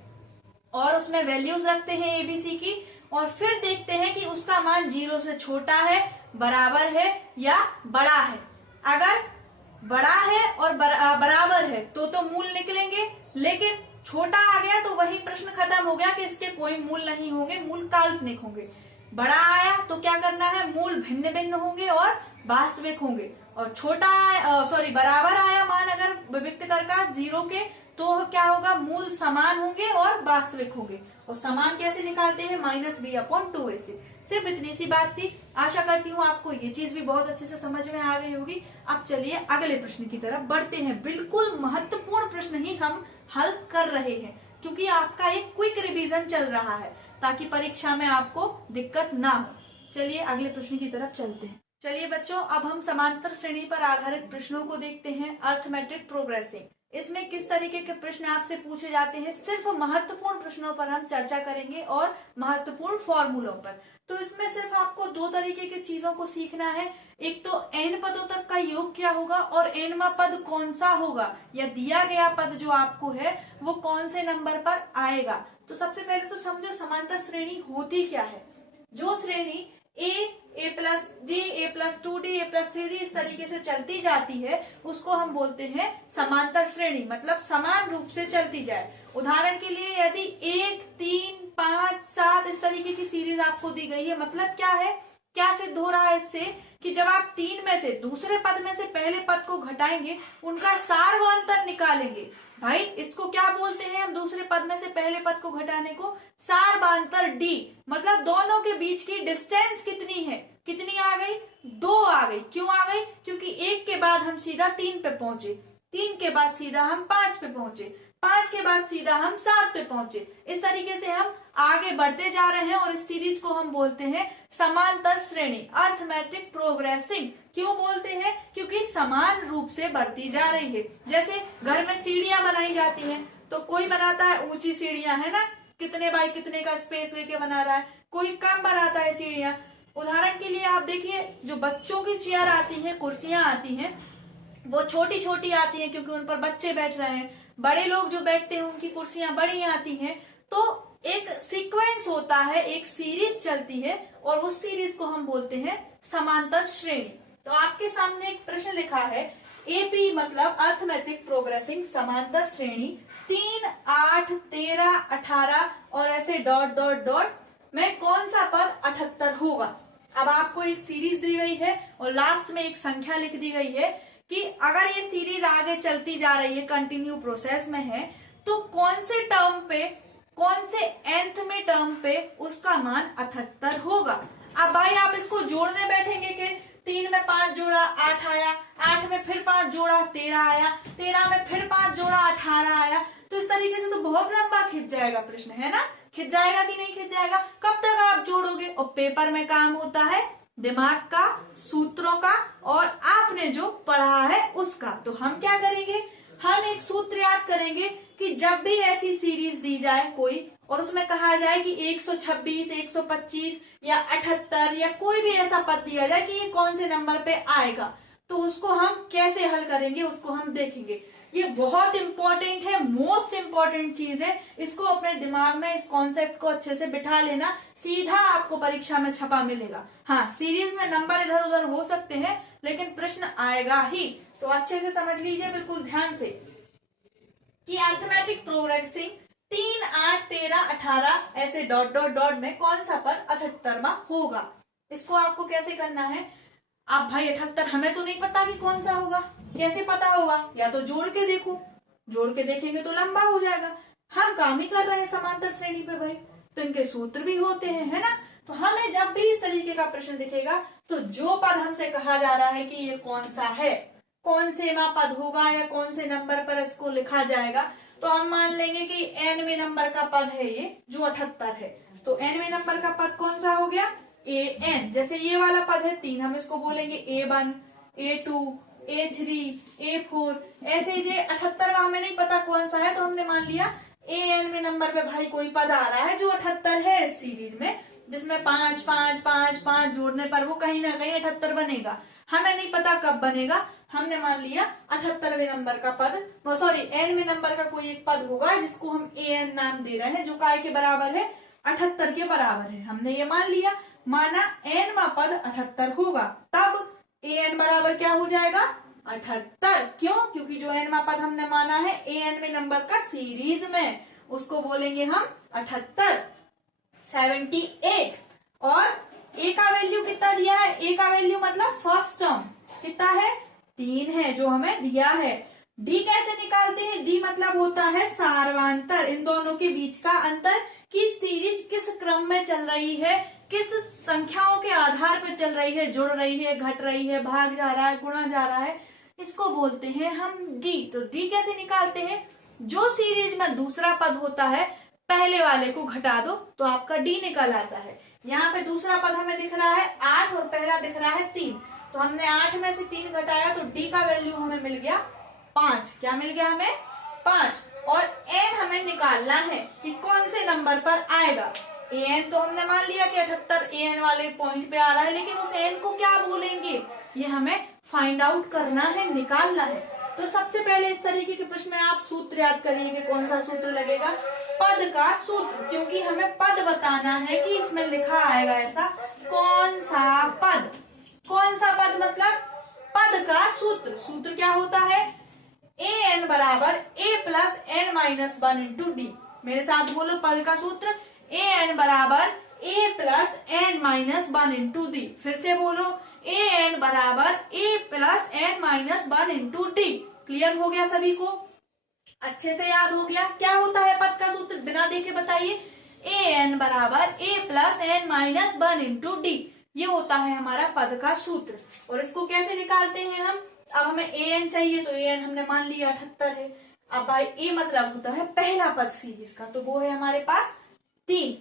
और उसमें वैल्यूज रखते हैं एबीसी की, और फिर देखते हैं कि उसका मान 0 से छोटा है, बराबर है या बड़ा है। अगर बड़ा है और बराबर है तो मूल निकलेंगे, लेकिन छोटा आ गया तो वही प्रश्न खत्म हो गया कि इसके कोई मूल नहीं होंगे, मूल काल्पनिक होंगे। बड़ा आया तो क्या करना है, मूल भिन्न भिन्न होंगे और वास्तविक होंगे। और बराबर आया मान अगर विविक्त कर का 0 के, तो क्या होगा, मूल समान होंगे और वास्तविक होंगे। और समान कैसे निकालते हैं, -b/2a से। सिर्फ इतनी सी बात थी। आशा करती हूँ आपको ये चीज भी बहुत अच्छे से समझ में आ गई होगी। अब चलिए अगले प्रश्न की तरफ बढ़ते हैं। बिल्कुल महत्वपूर्ण प्रश्न ही हम हल कर रहे हैं, क्योंकि आपका एक क्विक रिवीजन चल रहा है, ताकि परीक्षा में आपको दिक्कत ना हो। चलिए अगले प्रश्न की तरफ चलते हैं। चलिए बच्चों, अब हम समांतर श्रेणी पर आधारित प्रश्नों को देखते हैं। अर्थमेटिक प्रोग्रेसिंग, इसमें किस तरीके के प्रश्न आपसे पूछे जाते हैं, सिर्फ महत्वपूर्ण प्रश्नों पर हम चर्चा करेंगे और महत्वपूर्ण फॉर्मूलों पर। तो इसमें सिर्फ आपको 2 तरीके की चीजों को सीखना है। एक तो n पदों तक का योग क्या होगा और nवां पद कौन सा होगा, या दिया गया पद जो आपको है वो कौन से नंबर पर आएगा। तो सबसे पहले तो समझो समांतर श्रेणी होती क्या है। जो श्रेणी a+d, a+2d, a+3d इस तरीके से चलती जाती है, उसको हम बोलते हैं समांतर श्रेणी, मतलब समान रूप से चलती जाए। उदाहरण के लिए यदि 1, 3, 5, 7 इस तरीके की सीरीज आपको दी गई है, मतलब क्या है, क्या सिद्ध हो रहा है इससे, कि जब आप 3 में से दूसरे पद में से पहले पद को घटाएंगे, उनका सार व अंतर निकालेंगे। भाई इसको क्या बोलते हैं हम, दूसरे पद में से पहले पद को घटाने को सार बांतर डी, मतलब दोनों के बीच की डिस्टेंस कितनी है, कितनी आ गई, 2 आ गई। क्यों आ गई, क्योंकि 1 के बाद हम सीधा 3 पे पहुंचे, 3 के बाद सीधा हम 5 पे पहुंचे, 5 के बाद सीधा हम 7 पे पहुंचे। इस तरीके से हम आगे बढ़ते जा रहे हैं और इस सीरीज को हम बोलते हैं समांतर श्रेणी, अर्थमेटिक प्रोग्रेसिंग। क्यों बोलते हैं, क्योंकि समान रूप से बढ़ती जा रही है। जैसे घर में सीढ़ियां बनाई जाती हैं, तो कोई बनाता है ऊंची सीढ़ियां, है ना, कितने बाई कितने का स्पेस लेके बना रहा है, कोई कम बनाता है सीढ़ियां। उदाहरण के लिए आप देखिए, जो बच्चों की चेयर आती है, कुर्सियां आती हैं, वो छोटी छोटी आती हैं क्योंकि उन पर बच्चे बैठ रहे हैं। बड़े लोग जो बैठते हैं उनकी कुर्सियां बड़ी आती हैं। तो एक सीक्वेंस होता है, एक सीरीज चलती है और उस सीरीज को हम बोलते हैं समांतर श्रेणी। तो आपके सामने एक प्रश्न लिखा है, एपी मतलब अर्थमेटिक प्रोग्रेसिंग समांतर श्रेणी 3, 8, 13, 18 और ऐसे डॉट डॉट डॉट में कौन सा पद 78 होगा। अब आपको एक सीरीज दी गई है और लास्ट में एक संख्या लिख दी गई है कि अगर ये सीरीज आगे चलती जा रही है, कंटिन्यू प्रोसेस में है, तो कौन से टर्म पे, कौन से nth में टर्म पे उसका मान 78 होगा। अब भाई आप इसको जोड़ने बैठेंगे कि 3 में 5 जोड़ा 8 आया, 8 में फिर 5 जोड़ा 13 आया, 13 में फिर 5 जोड़ा 18 आया। तो इस तरीके से तो बहुत लंबा खिंच जाएगा प्रश्न, है ना। खिंच जाएगा कि नहीं खिंच जाएगा, कब तक आप जोड़ोगे। और पेपर में काम होता है दिमाग का, सूत्रों का और आपने जो पढ़ा है उसका। तो हम क्या करेंगे, हम एक सूत्र याद करेंगे कि जब भी ऐसी सीरीज दी जाए कोई और उसमें कहा जाए कि 126, 125 या 78 या कोई भी ऐसा पद दिया जाए कि ये कौन से नंबर पे आएगा, तो उसको हम कैसे हल करेंगे उसको हम देखेंगे। ये बहुत इंपॉर्टेंट है, मोस्ट इंपॉर्टेंट चीज है। इसको अपने दिमाग में, इस कॉन्सेप्ट को अच्छे से बिठा लेना, सीधा आपको परीक्षा में छपा मिलेगा। हाँ, सीरीज में नंबर इधर उधर हो सकते हैं लेकिन प्रश्न आएगा ही। तो अच्छे से समझ लीजिए बिल्कुल ध्यान से कि अर्थमेटिक प्रोग्रेसिंग 3, 8, 13, 18 ऐसे डॉट डॉट डॉट में कौन सा पद 78वां होगा। इसको आपको कैसे करना है। अब भाई 78 हमें तो नहीं पता कि कौन सा होगा, कैसे पता होगा, या तो जोड़ के देखो, जोड़ के देखेंगे तो लंबा हो जाएगा। हम काम ही कर रहे हैं समांतर श्रेणी पे भाई, तो इनके सूत्र भी होते हैं, है ना। तो हमें जब भी इस तरीके का प्रश्न दिखेगा तो जो पद हमसे कहा जा रहा है कि ये कौन सा है, कौन से मा पद होगा या कौन से नंबर पर इसको लिखा जाएगा, तो हम मान लेंगे कि nवें नंबर का पद है ये जो 78 है। तो nवें नंबर का पद कौन सा हो गया, an। जैसे ये वाला पद है 3, हम इसको बोलेंगे a1, a2, a3, a4। ऐसे ये 78वां हमें नहीं पता कौन सा है, तो हमने मान लिया anवें नंबर पे भाई कोई पद आ रहा है जो 78 है इस सीरीज में, जिसमें 5, 5, 5, 5 जोड़ने पर वो कहीं ना कहीं 78 बनेगा। हमें नहीं पता कब बनेगा, हमने मान लिया 78वें नंबर का पद, सॉरी nवें नंबर का कोई एक पद होगा जिसको हम an नाम दे रहे हैं, जो काय के बराबर है, 78 के बराबर है। हमने ये मान लिया, माना nवां पद 78 होगा, तब an बराबर क्या हो जाएगा, 78। क्यों, क्योंकि जो nवां पद हमने माना है anवें नंबर का सीरीज में, उसको बोलेंगे हम 78, 78। और ए का वैल्यू कितना दिया है, ए का वैल्यू मतलब फर्स्ट टर्म कितना है, 3 है जो हमें दिया है। डी कैसे निकालते हैं, डी मतलब होता है सारवांतर, इन दोनों के बीच का अंतर कि सीरीज किस क्रम में चल रही है, किस संख्याओं के आधार पर चल रही है, जुड़ रही है, घट रही है, भाग जा रहा है, गुणा जा रहा है, इसको बोलते हैं हम डी। तो डी कैसे निकालते हैं, जो सीरीज में दूसरा पद होता है पहले वाले को घटा दो तो आपका डी निकल आता है। यहाँ पे दूसरा पद हमें दिख रहा है 8 और पहला दिख रहा है 3, तो हमने 8 में से 3 घटाया तो डी का वैल्यू हमें मिल गया 5। क्या मिल गया हमें, 5। और एन हमें निकालना है कि कौन से नंबर पर आएगा। एन तो हमने मान लिया कि 78 एन वाले पॉइंट पे आ रहा है, लेकिन उस एन को क्या बोलेंगे ये हमें फाइंड आउट करना है, निकालना है। तो सबसे पहले इस तरीके के प्रश्न में आप सूत्र याद करिए। कौन सा सूत्र लगेगा, पद का सूत्र, क्योंकि हमें पद बताना है कि इसमें लिखा आएगा ऐसा कौन सा पद। कौन सा पद मतलब पद का सूत्र। सूत्र क्या होता है, ए एन बराबर A plus N minus 1 into D. मेरे साथ बोलो, पद का सूत्र ए एन बराबर A plus N minus 1 into D. फिर से बोलो, ए एन बराबर A plus N minus 1 into D. Clear हो गया सभी को, अच्छे से याद हो गया। क्या होता है पद का सूत्र, बिना देखे बताइए। ए एन बराबर A plus N minus 1 into D, ये होता है हमारा पद का सूत्र। और इसको कैसे निकालते हैं हम, अब हमें ए एन चाहिए, तो ए एन हमने मान लिया 78 है। अब भाई ए मतलब होता है पहला पद सीरीज का, तो वो है हमारे पास 3।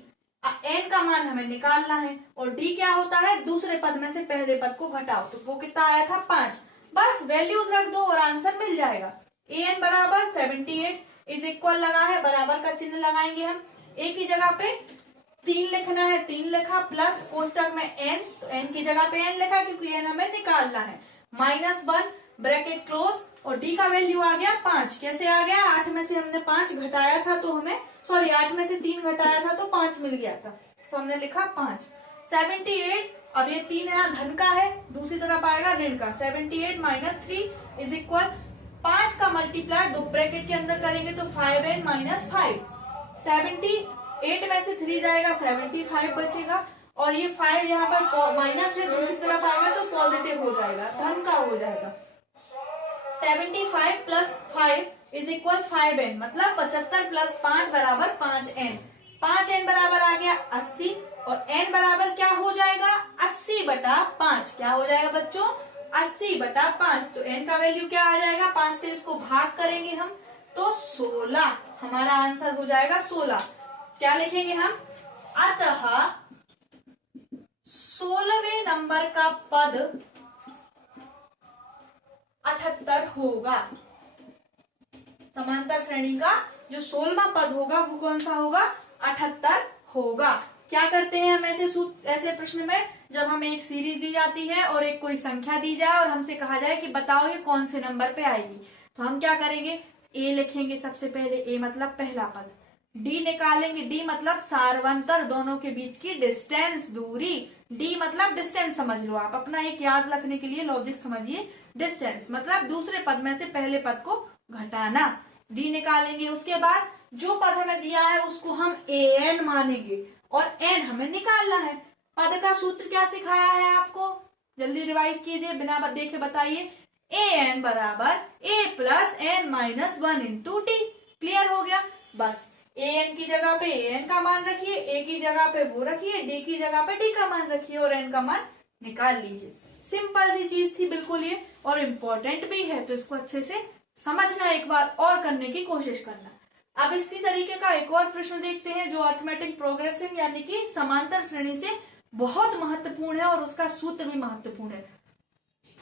एन का मान हमें निकालना है, और डी क्या होता है, दूसरे पद में से पहले पद को घटाओ, तो वो कितना आया था 5। बस वैल्यूज रख दो और आंसर मिल जाएगा। ए एन बराबर 78 इज इक्वल लगा है, बराबर का चिन्ह लगाएंगे हम। ए की जगह पे 3 लिखना है, 3 लिखा, प्लस कोष्टक में एन, तो एन की जगह पे एन लिखा क्योंकि एन हमें निकालना है, -1 ब्रैकेट क्लोज, और डी का वैल्यू आ गया 5। कैसे आ गया, 8 में से हमने 5 घटाया था तो हमें 8 में से 3 घटाया था तो 5 मिल गया था, तो हमने लिखा 5। 78, अब ये 3 यहाँ धन का है, दूसरी तरफ आएगा ऋण का। 78 माइनस 3 इज इक्वल 5 का मल्टीप्लाई 2 ब्रैकेट के अंदर करेंगे तो 5n माइनस 5। 78 में से 3 जाएगा, 75 बचेगा, और ये 5 यहाँ पर माइनस है, दूसरी तरफ आएगा तो पॉजिटिव हो जाएगा, धन का हो जाएगा। 75 प्लस 5 इज इक्वल 5n, मतलब 75 प्लस 5 बराबर 5n। 5n बराबर आ गया 80, और n बराबर क्या हो जाएगा, 80/5। क्या हो जाएगा बच्चों, 80/5। तो n का वैल्यू क्या आ जाएगा, 5 से इसको भाग करेंगे हम तो 16, हमारा आंसर हो जाएगा 16। क्या लिखेंगे हम, अतः 16वें नंबर का पद 78 होगा। समांतर श्रेणी का जो 16वां पद होगा वो कौन सा होगा, 78 होगा। क्या करते हैं हम ऐसे प्रश्न में, जब हमें एक सीरीज दी जाती है और एक कोई संख्या दी जाए और हमसे कहा जाए कि बताओ ये कौन से नंबर पे आएगी, तो हम क्या करेंगे, ए लिखेंगे सबसे पहले, ए मतलब पहला पद, डी निकालेंगे, डी मतलब सारवंतर, दोनों के बीच की डिस्टेंस, दूरी। डी मतलब डिस्टेंस समझ लो आप, अपना एक याद रखने के लिए लॉजिक समझिए। डिस्टेंस मतलब दूसरे पद में से पहले पद को घटाना। डी निकालेंगे, उसके बाद जो पद हमें दिया है उसको हम ए एन मानेंगे, और एन हमें निकालना है। पद का सूत्र क्या सिखाया है आपको, जल्दी रिवाइज कीजिए, बिना देखे बताइए। ए एन बराबर A plus N minus 1 into D. Clear हो गया, बस ए एन की जगह पे ए एन का मान रखिए, ए की जगह पे वो रखिए, डी की जगह पे डी का मान रखिए, और एन का मान निकाल लीजिए। सिंपल सी चीज थी बिल्कुल ये, और इम्पोर्टेंट भी है, तो इसको अच्छे से समझना, एक बार और करने की कोशिश करना। अब इसी तरीके का एक और प्रश्न देखते हैं जो अर्थमेटिक प्रोग्रेसिंग यानी कि समांतर श्रेणी से बहुत महत्वपूर्ण है, और उसका सूत्र भी महत्वपूर्ण है।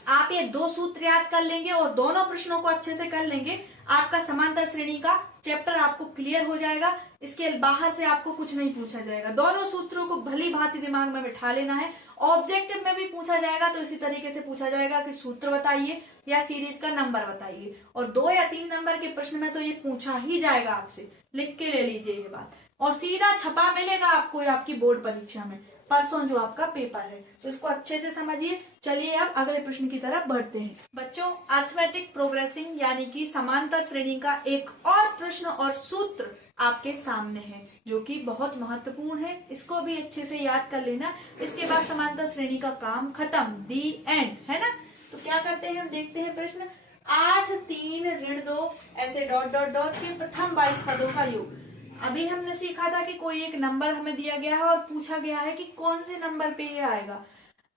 आप ये 2 सूत्र याद कर लेंगे और दोनों प्रश्नों को अच्छे से कर लेंगे, आपका समांतर श्रेणी का चैप्टर आपको क्लियर हो जाएगा। इसके बाहर से आपको कुछ नहीं पूछा जाएगा, दोनों सूत्रों को भली भांति दिमाग में बिठा लेना है। ऑब्जेक्टिव में भी पूछा जाएगा तो इसी तरीके से पूछा जाएगा कि सूत्र बताइए या सीरीज का नंबर बताइए, और 2 या 3 नंबर के प्रश्न में तो ये पूछा ही जाएगा आपसे, लिख के ले लीजिए ये बात, और सीधा छपा मिलेगा आपको आपकी बोर्ड परीक्षा में। परसों जो आपका पेपर है। तो इसको अच्छे से समझिए। चलिए अब अगले प्रश्न की तरफ बढ़ते हैं। बच्चों, अर्थमेटिक प्रोग्रेसिंग यानी कि समांतर श्रेणी का एक और प्रश्न और सूत्र आपके सामने है, जो कि बहुत महत्वपूर्ण है। इसको भी अच्छे से याद कर लेना। इसके बाद समांतर श्रेणी का काम खत्म, दी एंड, है ना। तो क्या करते हैं हम, देखते हैं प्रश्न। 8 3 ऋण 2 ऐसे डॉट डॉट डॉट के प्रथम 22 पदों का योग। अभी हमने सीखा था कि कोई एक नंबर हमें दिया गया है और पूछा गया है कि कौन से नंबर पे ये आएगा।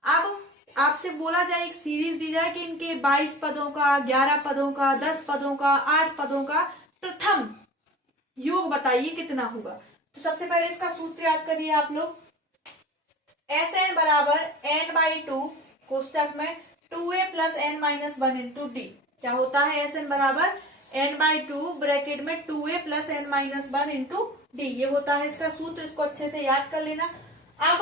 अब आपसे बोला जाए, एक सीरीज दी जाए कि इनके 22 पदों का, 11 पदों का, 10 पदों का, 8 पदों का प्रथम योग बताइए कितना होगा। तो सबसे पहले इसका सूत्र याद करिए आप लोग। Sn बराबर n/2 कोष्टक में 2a + n - 1 × d। क्या होता है Sn बराबर n/2 ब्रैकेट में 2a + n - 1 × d। ये होता है इसका सूत्र। इसको अच्छे से याद कर लेना। अब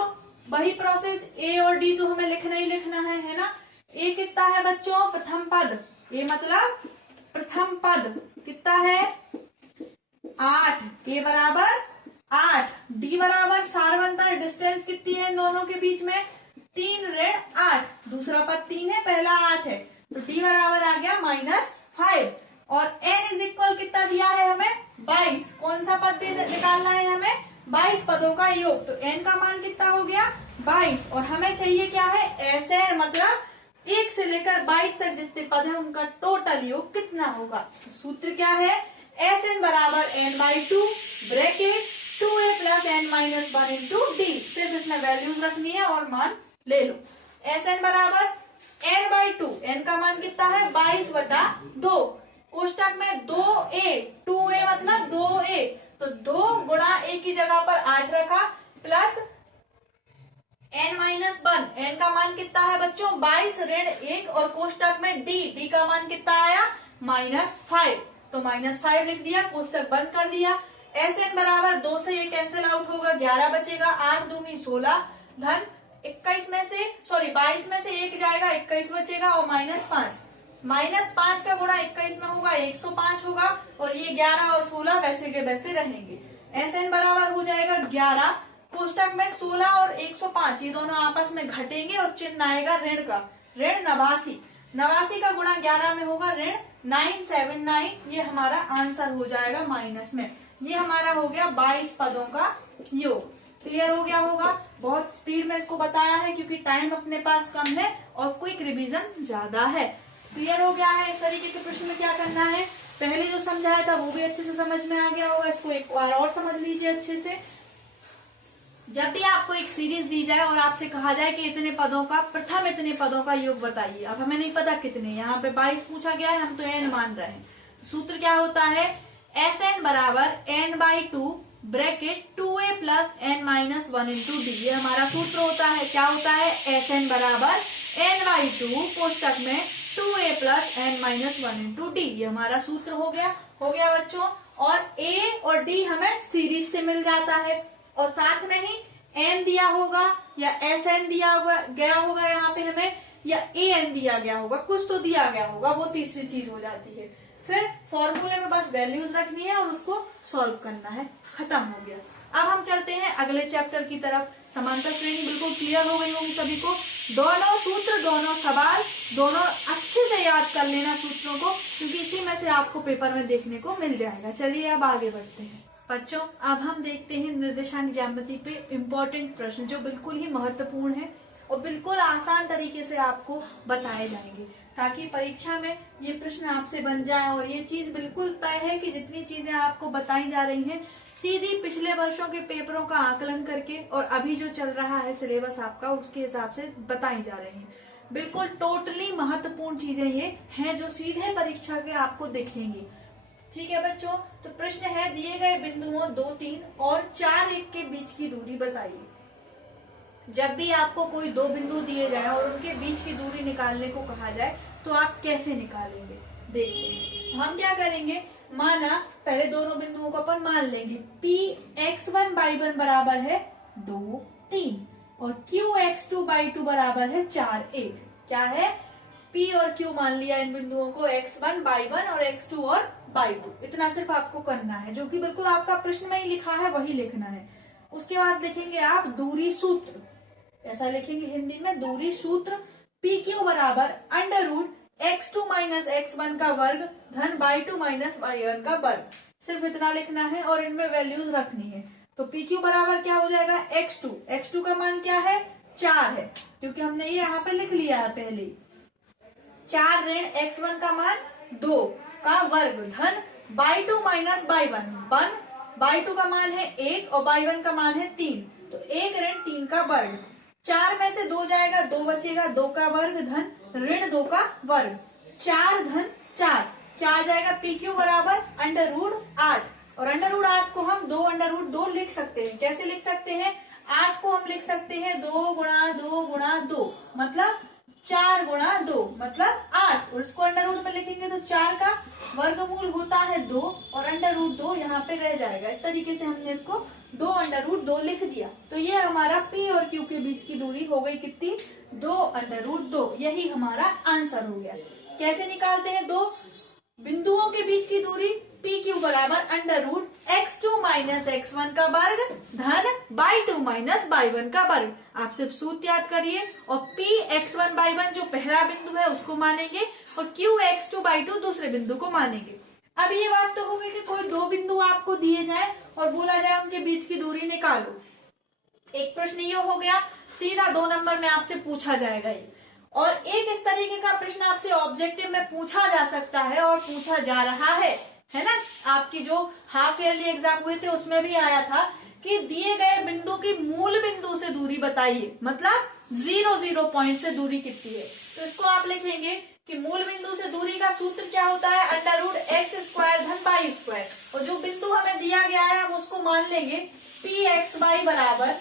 वही प्रोसेस, a और d तो हमें लिखना ही लिखना है ना। a कितना है बच्चों, प्रथम पद। a मतलब प्रथम पद कितना है, 8। a बराबर 8। d बराबर सार्वंतर डिस्टेंस कितनी है इन दोनों के बीच में, 3 ऋण 8। दूसरा पद 3 है, पहला 8 है, तो d बराबर आ गया -5। और n = कितना दिया है हमें, 22। कौन सा पद निकालना है हमें, 22 पदों का योग। तो n का मान कितना हो गया, 22। और हमें चाहिए क्या है, Sn मतलब 1 से लेकर 22 तक जितने पद हैं उनका टोटल योग कितना होगा। सूत्र क्या है, Sn बराबर n/2 bracket 2a + n - 1 × d। सिर्फ इसमें वैल्यूज रखनी है और मान ले लो। Sn बराबर n/2, n का मान कितना है, 22/2 कोष्टक में 2a, 2a मतलब 2a, तो 2 गुणा a की जगह पर 8 रखा प्लस n - 1। n का मान कितना है बच्चों, 22 ऋण 1 और कोष्टक में d का मान कितना आया, -5। तो -5 लिख दिया, कोष्टक बंद कर दिया। Sn बराबर 2 से ये कैंसिल आउट होगा, 11 बचेगा, 8 दूनी 16 धन 21 में से 22 में से 1 जाएगा, 21 बचेगा और -5। -5 का गुणा 21 में होगा, 105 होगा। और ये 11 और 16 वैसे के वैसे रहेंगे। Sn बराबर हो जाएगा 11, कोष्टक में 16 और 105 ये दोनों आपस में घटेंगे और चिन्ह आएगा ऋण का, ऋण 89। 89 का गुणा 11 में होगा ऋण 979। ये हमारा आंसर हो जाएगा माइनस में। ये हमारा हो गया 22 पदों का योग। क्लियर हो गया होगा। बहुत स्पीड में इसको बताया है क्योंकि टाइम अपने पास कम है और क्विक रिवीजन ज्यादा है। क्लियर हो गया है। इस तरीके के प्रश्न में क्या करना है, पहले जो समझाया था वो भी अच्छे से समझ में आ गया होगा, इसको एक बार और समझ लीजिए अच्छे से। जब भी आपको एक सीरीज दी जाए और आपसे कहा जाए कि इतने पदों का, प्रथम इतने पदों का योग बताइए। अब हमें नहीं पता कितने, यहाँ पे 22 पूछा गया है, हम तो n मान रहे हैं। तो सूत्र क्या होता है, Sn बराबर n/2 bracket 2a + n - 1 × d। ये हमारा सूत्र होता है। क्या होता है, Sn बराबर n/2 कोष्टक में 2a + n - 1 × d। ये हमारा सूत्र हो गया बच्चों। और a और d हमें सीरीज से मिल जाता है और साथ में ही n दिया होगा या Sn दिया गया होगा यहाँ पे हमें, या an दिया गया होगा, कुछ तो दिया गया होगा, वो तीसरी चीज हो जाती है। फिर फॉर्मूले में बस वैल्यूज रखनी है और उसको सॉल्व करना है, खत्म हो गया। अब हम चलते हैं अगले चैप्टर की तरफ। समांतर श्रेणी बिल्कुल क्लियर हो गई होगी सभी को। दोनों सूत्र, दोनों सवाल, दोनों अच्छे से याद कर लेना सूत्रों को, क्योंकि इसी में से आपको पेपर में देखने को मिल जाएगा। चलिए अब आगे बढ़ते हैं बच्चों। अब हम देखते हैं निर्देशांक ज्यामिति पे इम्पोर्टेंट प्रश्न जो बिल्कुल ही महत्वपूर्ण है और बिल्कुल आसान तरीके से आपको बताए जाएंगे, ताकि परीक्षा में ये प्रश्न आपसे बन जाए। और ये चीज बिल्कुल तय है कि जितनी चीजें आपको बताई जा रही हैं सीधी पिछले वर्षों के पेपरों का आकलन करके और अभी जो चल रहा है सिलेबस आपका, उसके हिसाब से बताई जा रही हैं। बिल्कुल टोटली महत्वपूर्ण चीजें ये हैं जो सीधे परीक्षा के आपको दिखेंगी। ठीक है बच्चों, तो प्रश्न है, दिए गए बिंदुओं 2, 3 और 4, 1 के बीच की दूरी बताइए। जब भी आपको कोई दो बिंदु दिए जाए और उनके बीच की दूरी निकालने को कहा जाए तो आप कैसे निकालेंगे, देखते हैं। हम क्या करेंगे, माना पहले दोनों बिंदुओं को अपन मान लेंगे। Px1/1 बराबर है 2, 3 और Qx2/2 बराबर है 4, 1। क्या है, P और Q मान लिया इन बिंदुओं को, x1/1 और x2 और y2। इतना सिर्फ आपको करना है, जो कि बिल्कुल आपका प्रश्न में ही लिखा है वही लिखना है। उसके बाद लिखेंगे आप दूरी सूत्र। ऐसा लिखेंगे हिंदी में, दूरी सूत्र पी क्यू बराबर under root x2 minus x1 का वर्ग धन y2 माइनस y1 का वर्ग। सिर्फ इतना लिखना है और इनमें वैल्यूज रखनी है। तो पी क्यू बराबर क्या हो जाएगा, x2 का मान क्या है, 4 है, क्योंकि हमने ये यहाँ पे लिख लिया है पहले। 4 ऋण x1 का मान 2 का वर्ग धन y2 माइनस y1, y2 का मान है 1 और y1 का मान है 3, तो 1 ऋण 3 का वर्ग। 4 में से 2 जाएगा, 2 बचेगा, 2 का वर्ग धन ऋण 2 का वर्ग। 4 धन 4 क्या आ जाएगा, पी क्यू बराबर अंडर रूट 8, और अंडर रूट 8 को हम 2 अंडर रूट 2 लिख सकते हैं। कैसे लिख सकते हैं, 8 को हम लिख सकते हैं 2 गुणा 2 गुणा 2 मतलब 4 गुणा 2 मतलब 8, और इसको अंडर रूट में लिखेंगे तो 4 का वर्गमूल होता है 2 और अंडर रूट 2 यहाँ पे रह जाएगा। इस तरीके से हमने इसको 2 अंडर रूट 2 लिख दिया। तो ये हमारा P और Q के बीच की दूरी हो गई कितनी, 2 अंडर रूट 2। यही हमारा आंसर हो गया। कैसे निकालते हैं दो बिंदुओं के बीच की दूरी, पी क्यू बराबर under root x2 minus x1 का वर्ग धन y2 माइनस y1 का वर्ग। आप सिर्फ सूत्र याद करिए, और p x1 y1 जो पहला बिंदु है उसको मानेंगे और q x2 y2 दूसरे बिंदु को मानेंगे। अब ये बात तो होगी कि कोई दो बिंदु आपको दिए जाए और बोला जाए उनके बीच की दूरी निकालो। एक प्रश्न ये हो गया, सीधा 2 नंबर में आपसे पूछा जाएगा ये। और एक इस तरीके का प्रश्न आपसे ऑब्जेक्टिव में पूछा जा सकता है और पूछा जा रहा है ना। आपकी जो हाफ ईयरली एग्जाम हुए थे उसमें भी आया था कि दिए गए बिंदु की मूल बिंदु से दूरी बताइए, मतलब 0 पॉइंट से दूरी कितनी है। तो इसको आप लिखेंगे कि मूल बिंदु से दूरी का सूत्र क्या होता है, अंडर रूट एक्स स्क्वायर धन वाई स्क्वायर। और जो बिंदु हमें दिया गया है हम उसको मान लेंगे पी एक्स वाई बराबर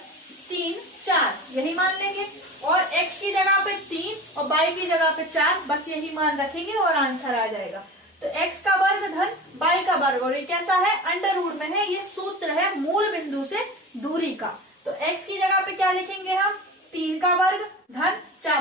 3 4, यही मान लेंगे, और x की जगह पे 3 और y की जगह पे 4, बस यही मान रखेंगे और आंसर आ जाएगा। तो x का वर्ग धन y का वर्ग, और ये कैसा है, अंडर रूट में है, ये सूत्र है मूल बिंदु से दूरी का। तो x की जगह पे क्या लिखेंगे हम, 3 का वर्ग धन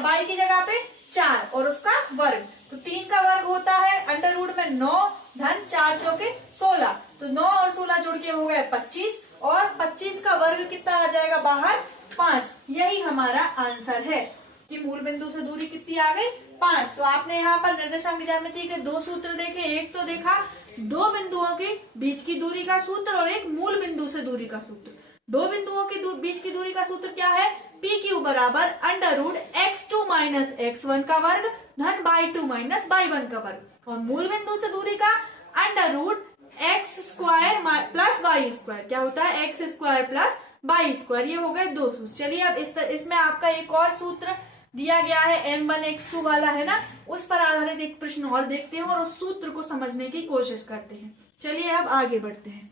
y की जगह पे 4 और उसका वर्ग। तो 3 का वर्ग होता है अंडर रूट में 9 धन 4 चौके 16, तो 9 और 16 जुड़ के हो गए 25, और 25 का वर्ग कितना आ जाएगा बाहर, 5। यही हमारा आंसर है कि मूल बिंदु से दूरी कितनी आ गई, 5। तो आपने यहाँ पर निर्देशांक ज्यामिति के 2 सूत्र देखे। एक तो देखा दो बिंदुओं के बीच की दूरी का सूत्र और एक मूल बिंदु से दूरी का सूत्र। दो बिंदुओं के बीच की दूरी का सूत्र क्या है, पी क्यू बराबर under root x2 minus x1 का वर्ग धन y2 माइनस y1 का वर्ग, और मूल बिंदु से दूरी का under root X square plus Y square, क्या होता है, X square plus Y square. ये हो गए 2 सूत्र। चलिए अब इसमें आपका एक और सूत्र दिया गया है m1 x2 वाला, है ना, उस पर आधारित एक प्रश्न और देखते हैं और उस सूत्र को समझने की कोशिश करते हैं। चलिए अब आगे बढ़ते हैं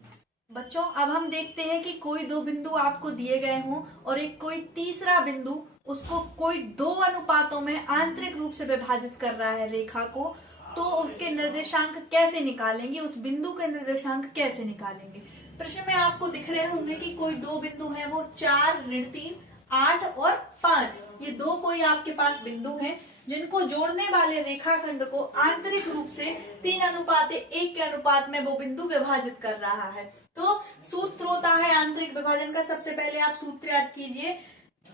बच्चों। अब हम देखते हैं कि कोई दो बिंदु आपको दिए गए हों और एक कोई तीसरा बिंदु उसको कोई 2 अनुपातों में आंतरिक रूप से विभाजित कर रहा है रेखा को, तो उसके निर्देशांक कैसे निकालेंगे, उस बिंदु के निर्देशांक कैसे निकालेंगे। प्रश्न में आपको दिख रहे होंगे कि कोई दो बिंदु हैं, वो 4 ऋण 3 8 और 5, ये दो कोई आपके पास बिंदु हैं जिनको जोड़ने वाले रेखाखंड को आंतरिक रूप से 3:1 के अनुपात में वो बिंदु विभाजित कर रहा है। तो सूत्र होता है आंतरिक विभाजन का, सबसे पहले आप सूत्र याद कीजिए,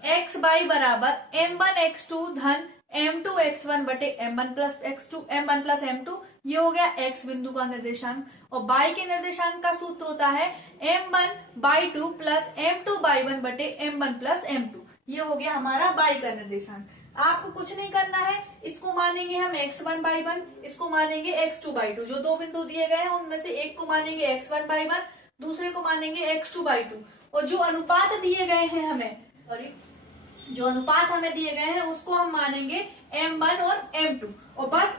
एक्स बाई बराबर m1 x2 धन m2 x1 बटे m1 plus x2 m1 plus m2, ये हो गया x बिंदु का निर्देशांक। और y के निर्देशांक का सूत्र होता है m1 by 2 plus m2 by 1 बटे m1 प्लस m2, ये हो गया हमारा y का निर्देशांक। आपको कुछ नहीं करना है, इसको मानेंगे हम x1 बाई 1, इसको मानेंगे x2 बाई 2। जो दो बिंदु दिए गए हैं उनमें से एक को मानेंगे x1 बाई 1, दूसरे को मानेंगे x2 बाई 2। और जो अनुपात दिए गए हैं हमें, जो अनुपात हमें दिए गए हैं उसको हम मानेंगे m1 और m2, और बस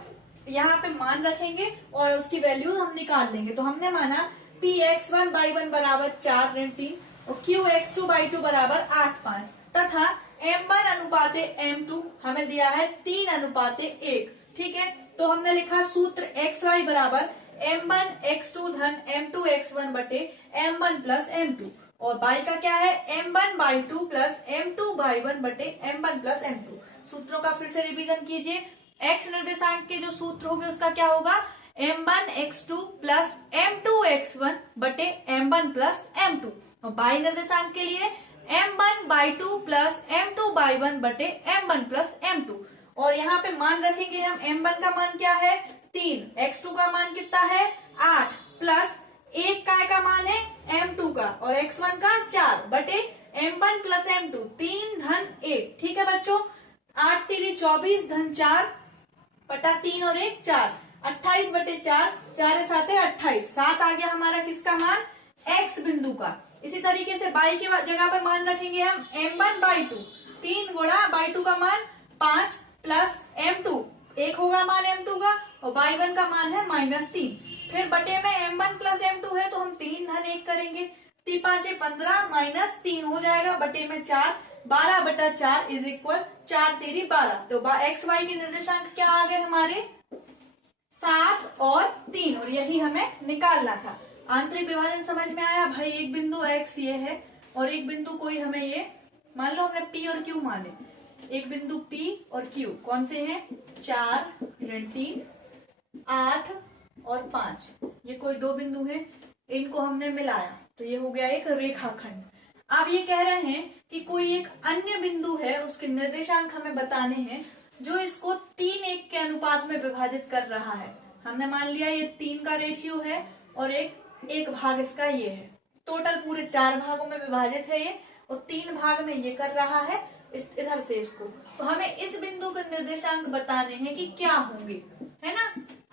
यहाँ पे मान रखेंगे और उसकी वैल्यू हम निकाल लेंगे। तो हमने माना px1 बाई 1 बराबर 4 ऋण 3 और qx2 बाई 2 बराबर 8 5, तथा m1 अनुपाते m2 हमें दिया है 3:1। ठीक है, तो हमने लिखा सूत्र xy बराबर m1 x2 धन m2 x1 बटे m1 प्लस m2, और y का क्या है, m1 by 2 plus m2 by 1 बटे m1 प्लस m2। सूत्रों का फिर से रिवीजन कीजिए। x निर्देशांक के जो सूत्र होंगे उसका क्या होगा, m1 x2 plus m2 x1 बटे m1 प्लस m2, और y निर्देशांक के लिए m1/2 प्लस m2/1 बटे m1 प्लस m2। और यहाँ पे मान रखेंगे हम, m1 का मान क्या है 3, x2 का मान कितना है 8 प्लस 1 का मान है m2 का और x1 का 4 बटे m1 प्लस m2, 3 धन 1। ठीक है बच्चों, 8 3 24 धन 4 बटा 3 और 1 4, 28 बटे 4, 4 7 28, 7 आ गया हमारा किसका मान x बिंदु का। इसी तरीके से y की जगह पे मान रखेंगे हम m1/2, 3 गुणा y2 का मान 5 प्लस m2, 1 होगा मान m2 का और y1 का मान है -3। फिर बटे में m1 प्लस m2 है तो हम 3 धन 1 करेंगे, 3 5 15 -3 हो जाएगा बटे में 4, 12 बटा 4 इज इक्वल 4 3 12। तो एक्स वाई के निर्देशांक क्या आ गए हमारे 7 और 3, और यही हमें निकालना था। आंतरिक विभाजन समझ में आया भाई। एक बिंदु x ये है और एक बिंदु कोई हमें ये मान लो हमने p और q माने, एक बिंदु p और q कौन से हैं 4 ऋण 3 8 और 5, ये कोई दो बिंदु हैं, इनको हमने मिलाया तो ये हो गया एक रेखाखंड। अब ये कह रहे हैं कि कोई एक अन्य बिंदु है, उसके निर्देशांक हमें बताने हैं जो इसको 3:1 के अनुपात में विभाजित कर रहा है। हमने मान लिया ये 3 का रेशियो है और एक भाग इसका ये है, टोटल पूरे 4 भागों में विभाजित है ये और 3 भाग में ये कर रहा है इधर से इसको। तो हमें इस बिंदु के निर्देशांक बताने हैं कि क्या होंगे, है ना।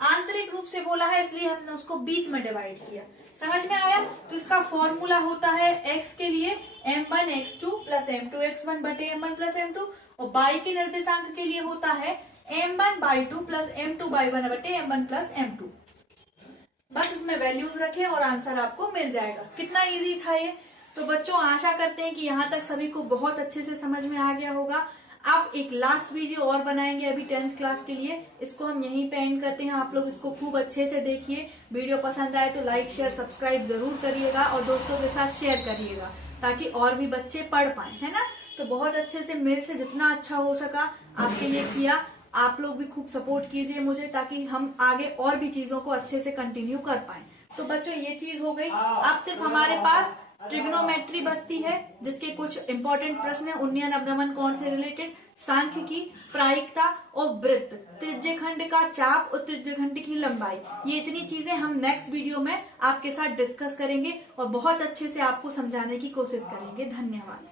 आंतरिक रूप से बोला है इसलिए हमने उसको बीच में डिवाइड किया। समझ में आया। तो इसका फॉर्मूला होता है x के लिए m1 x2 plus m2 x1 बटे m1 प्लस m2 और y के निर्देशांक के लिए होता है m1/2 प्लस m2/1 बटे m1 प्लस m2। बस इसमें वैल्यूज रखें और आंसर आपको मिल जाएगा। कितना इजी था ये। तो बच्चों आशा करते हैं कि यहाँ तक सभी को बहुत अच्छे से समझ में आ गया होगा। आप एक लास्ट वीडियो और बनाएंगे अभी 10th क्लास के लिए, इसको हम यहीं पे एंड करते हैं। आप लोग इसको खूब अच्छे से देखिए। वीडियो पसंद आए तो लाइक शेयर सब्सक्राइब जरूर करिएगा और दोस्तों के साथ शेयर करिएगा ताकि और भी बच्चे पढ़ पाए, है ना। तो बहुत अच्छे से मेरे से जितना अच्छा हो सका आपके लिए किया। आप लोग भी खूब सपोर्ट कीजिए मुझे ताकि हम आगे और भी चीजों को अच्छे से कंटिन्यू कर पाए। तो बच्चों ये चीज हो गई। अब सिर्फ हमारे पास ट्रिग्नोमेट्री बचती है जिसके कुछ इंपॉर्टेंट प्रश्न है। उन्नयन अवनमन कोण से रिलेटेड, सांख्यिकी, प्रायिकता और वृत्त, त्रिज्यखंड का चाप और त्रिज्यखंड की लंबाई, ये इतनी चीजें हम नेक्स्ट वीडियो में आपके साथ डिस्कस करेंगे और बहुत अच्छे से आपको समझाने की कोशिश करेंगे। धन्यवाद।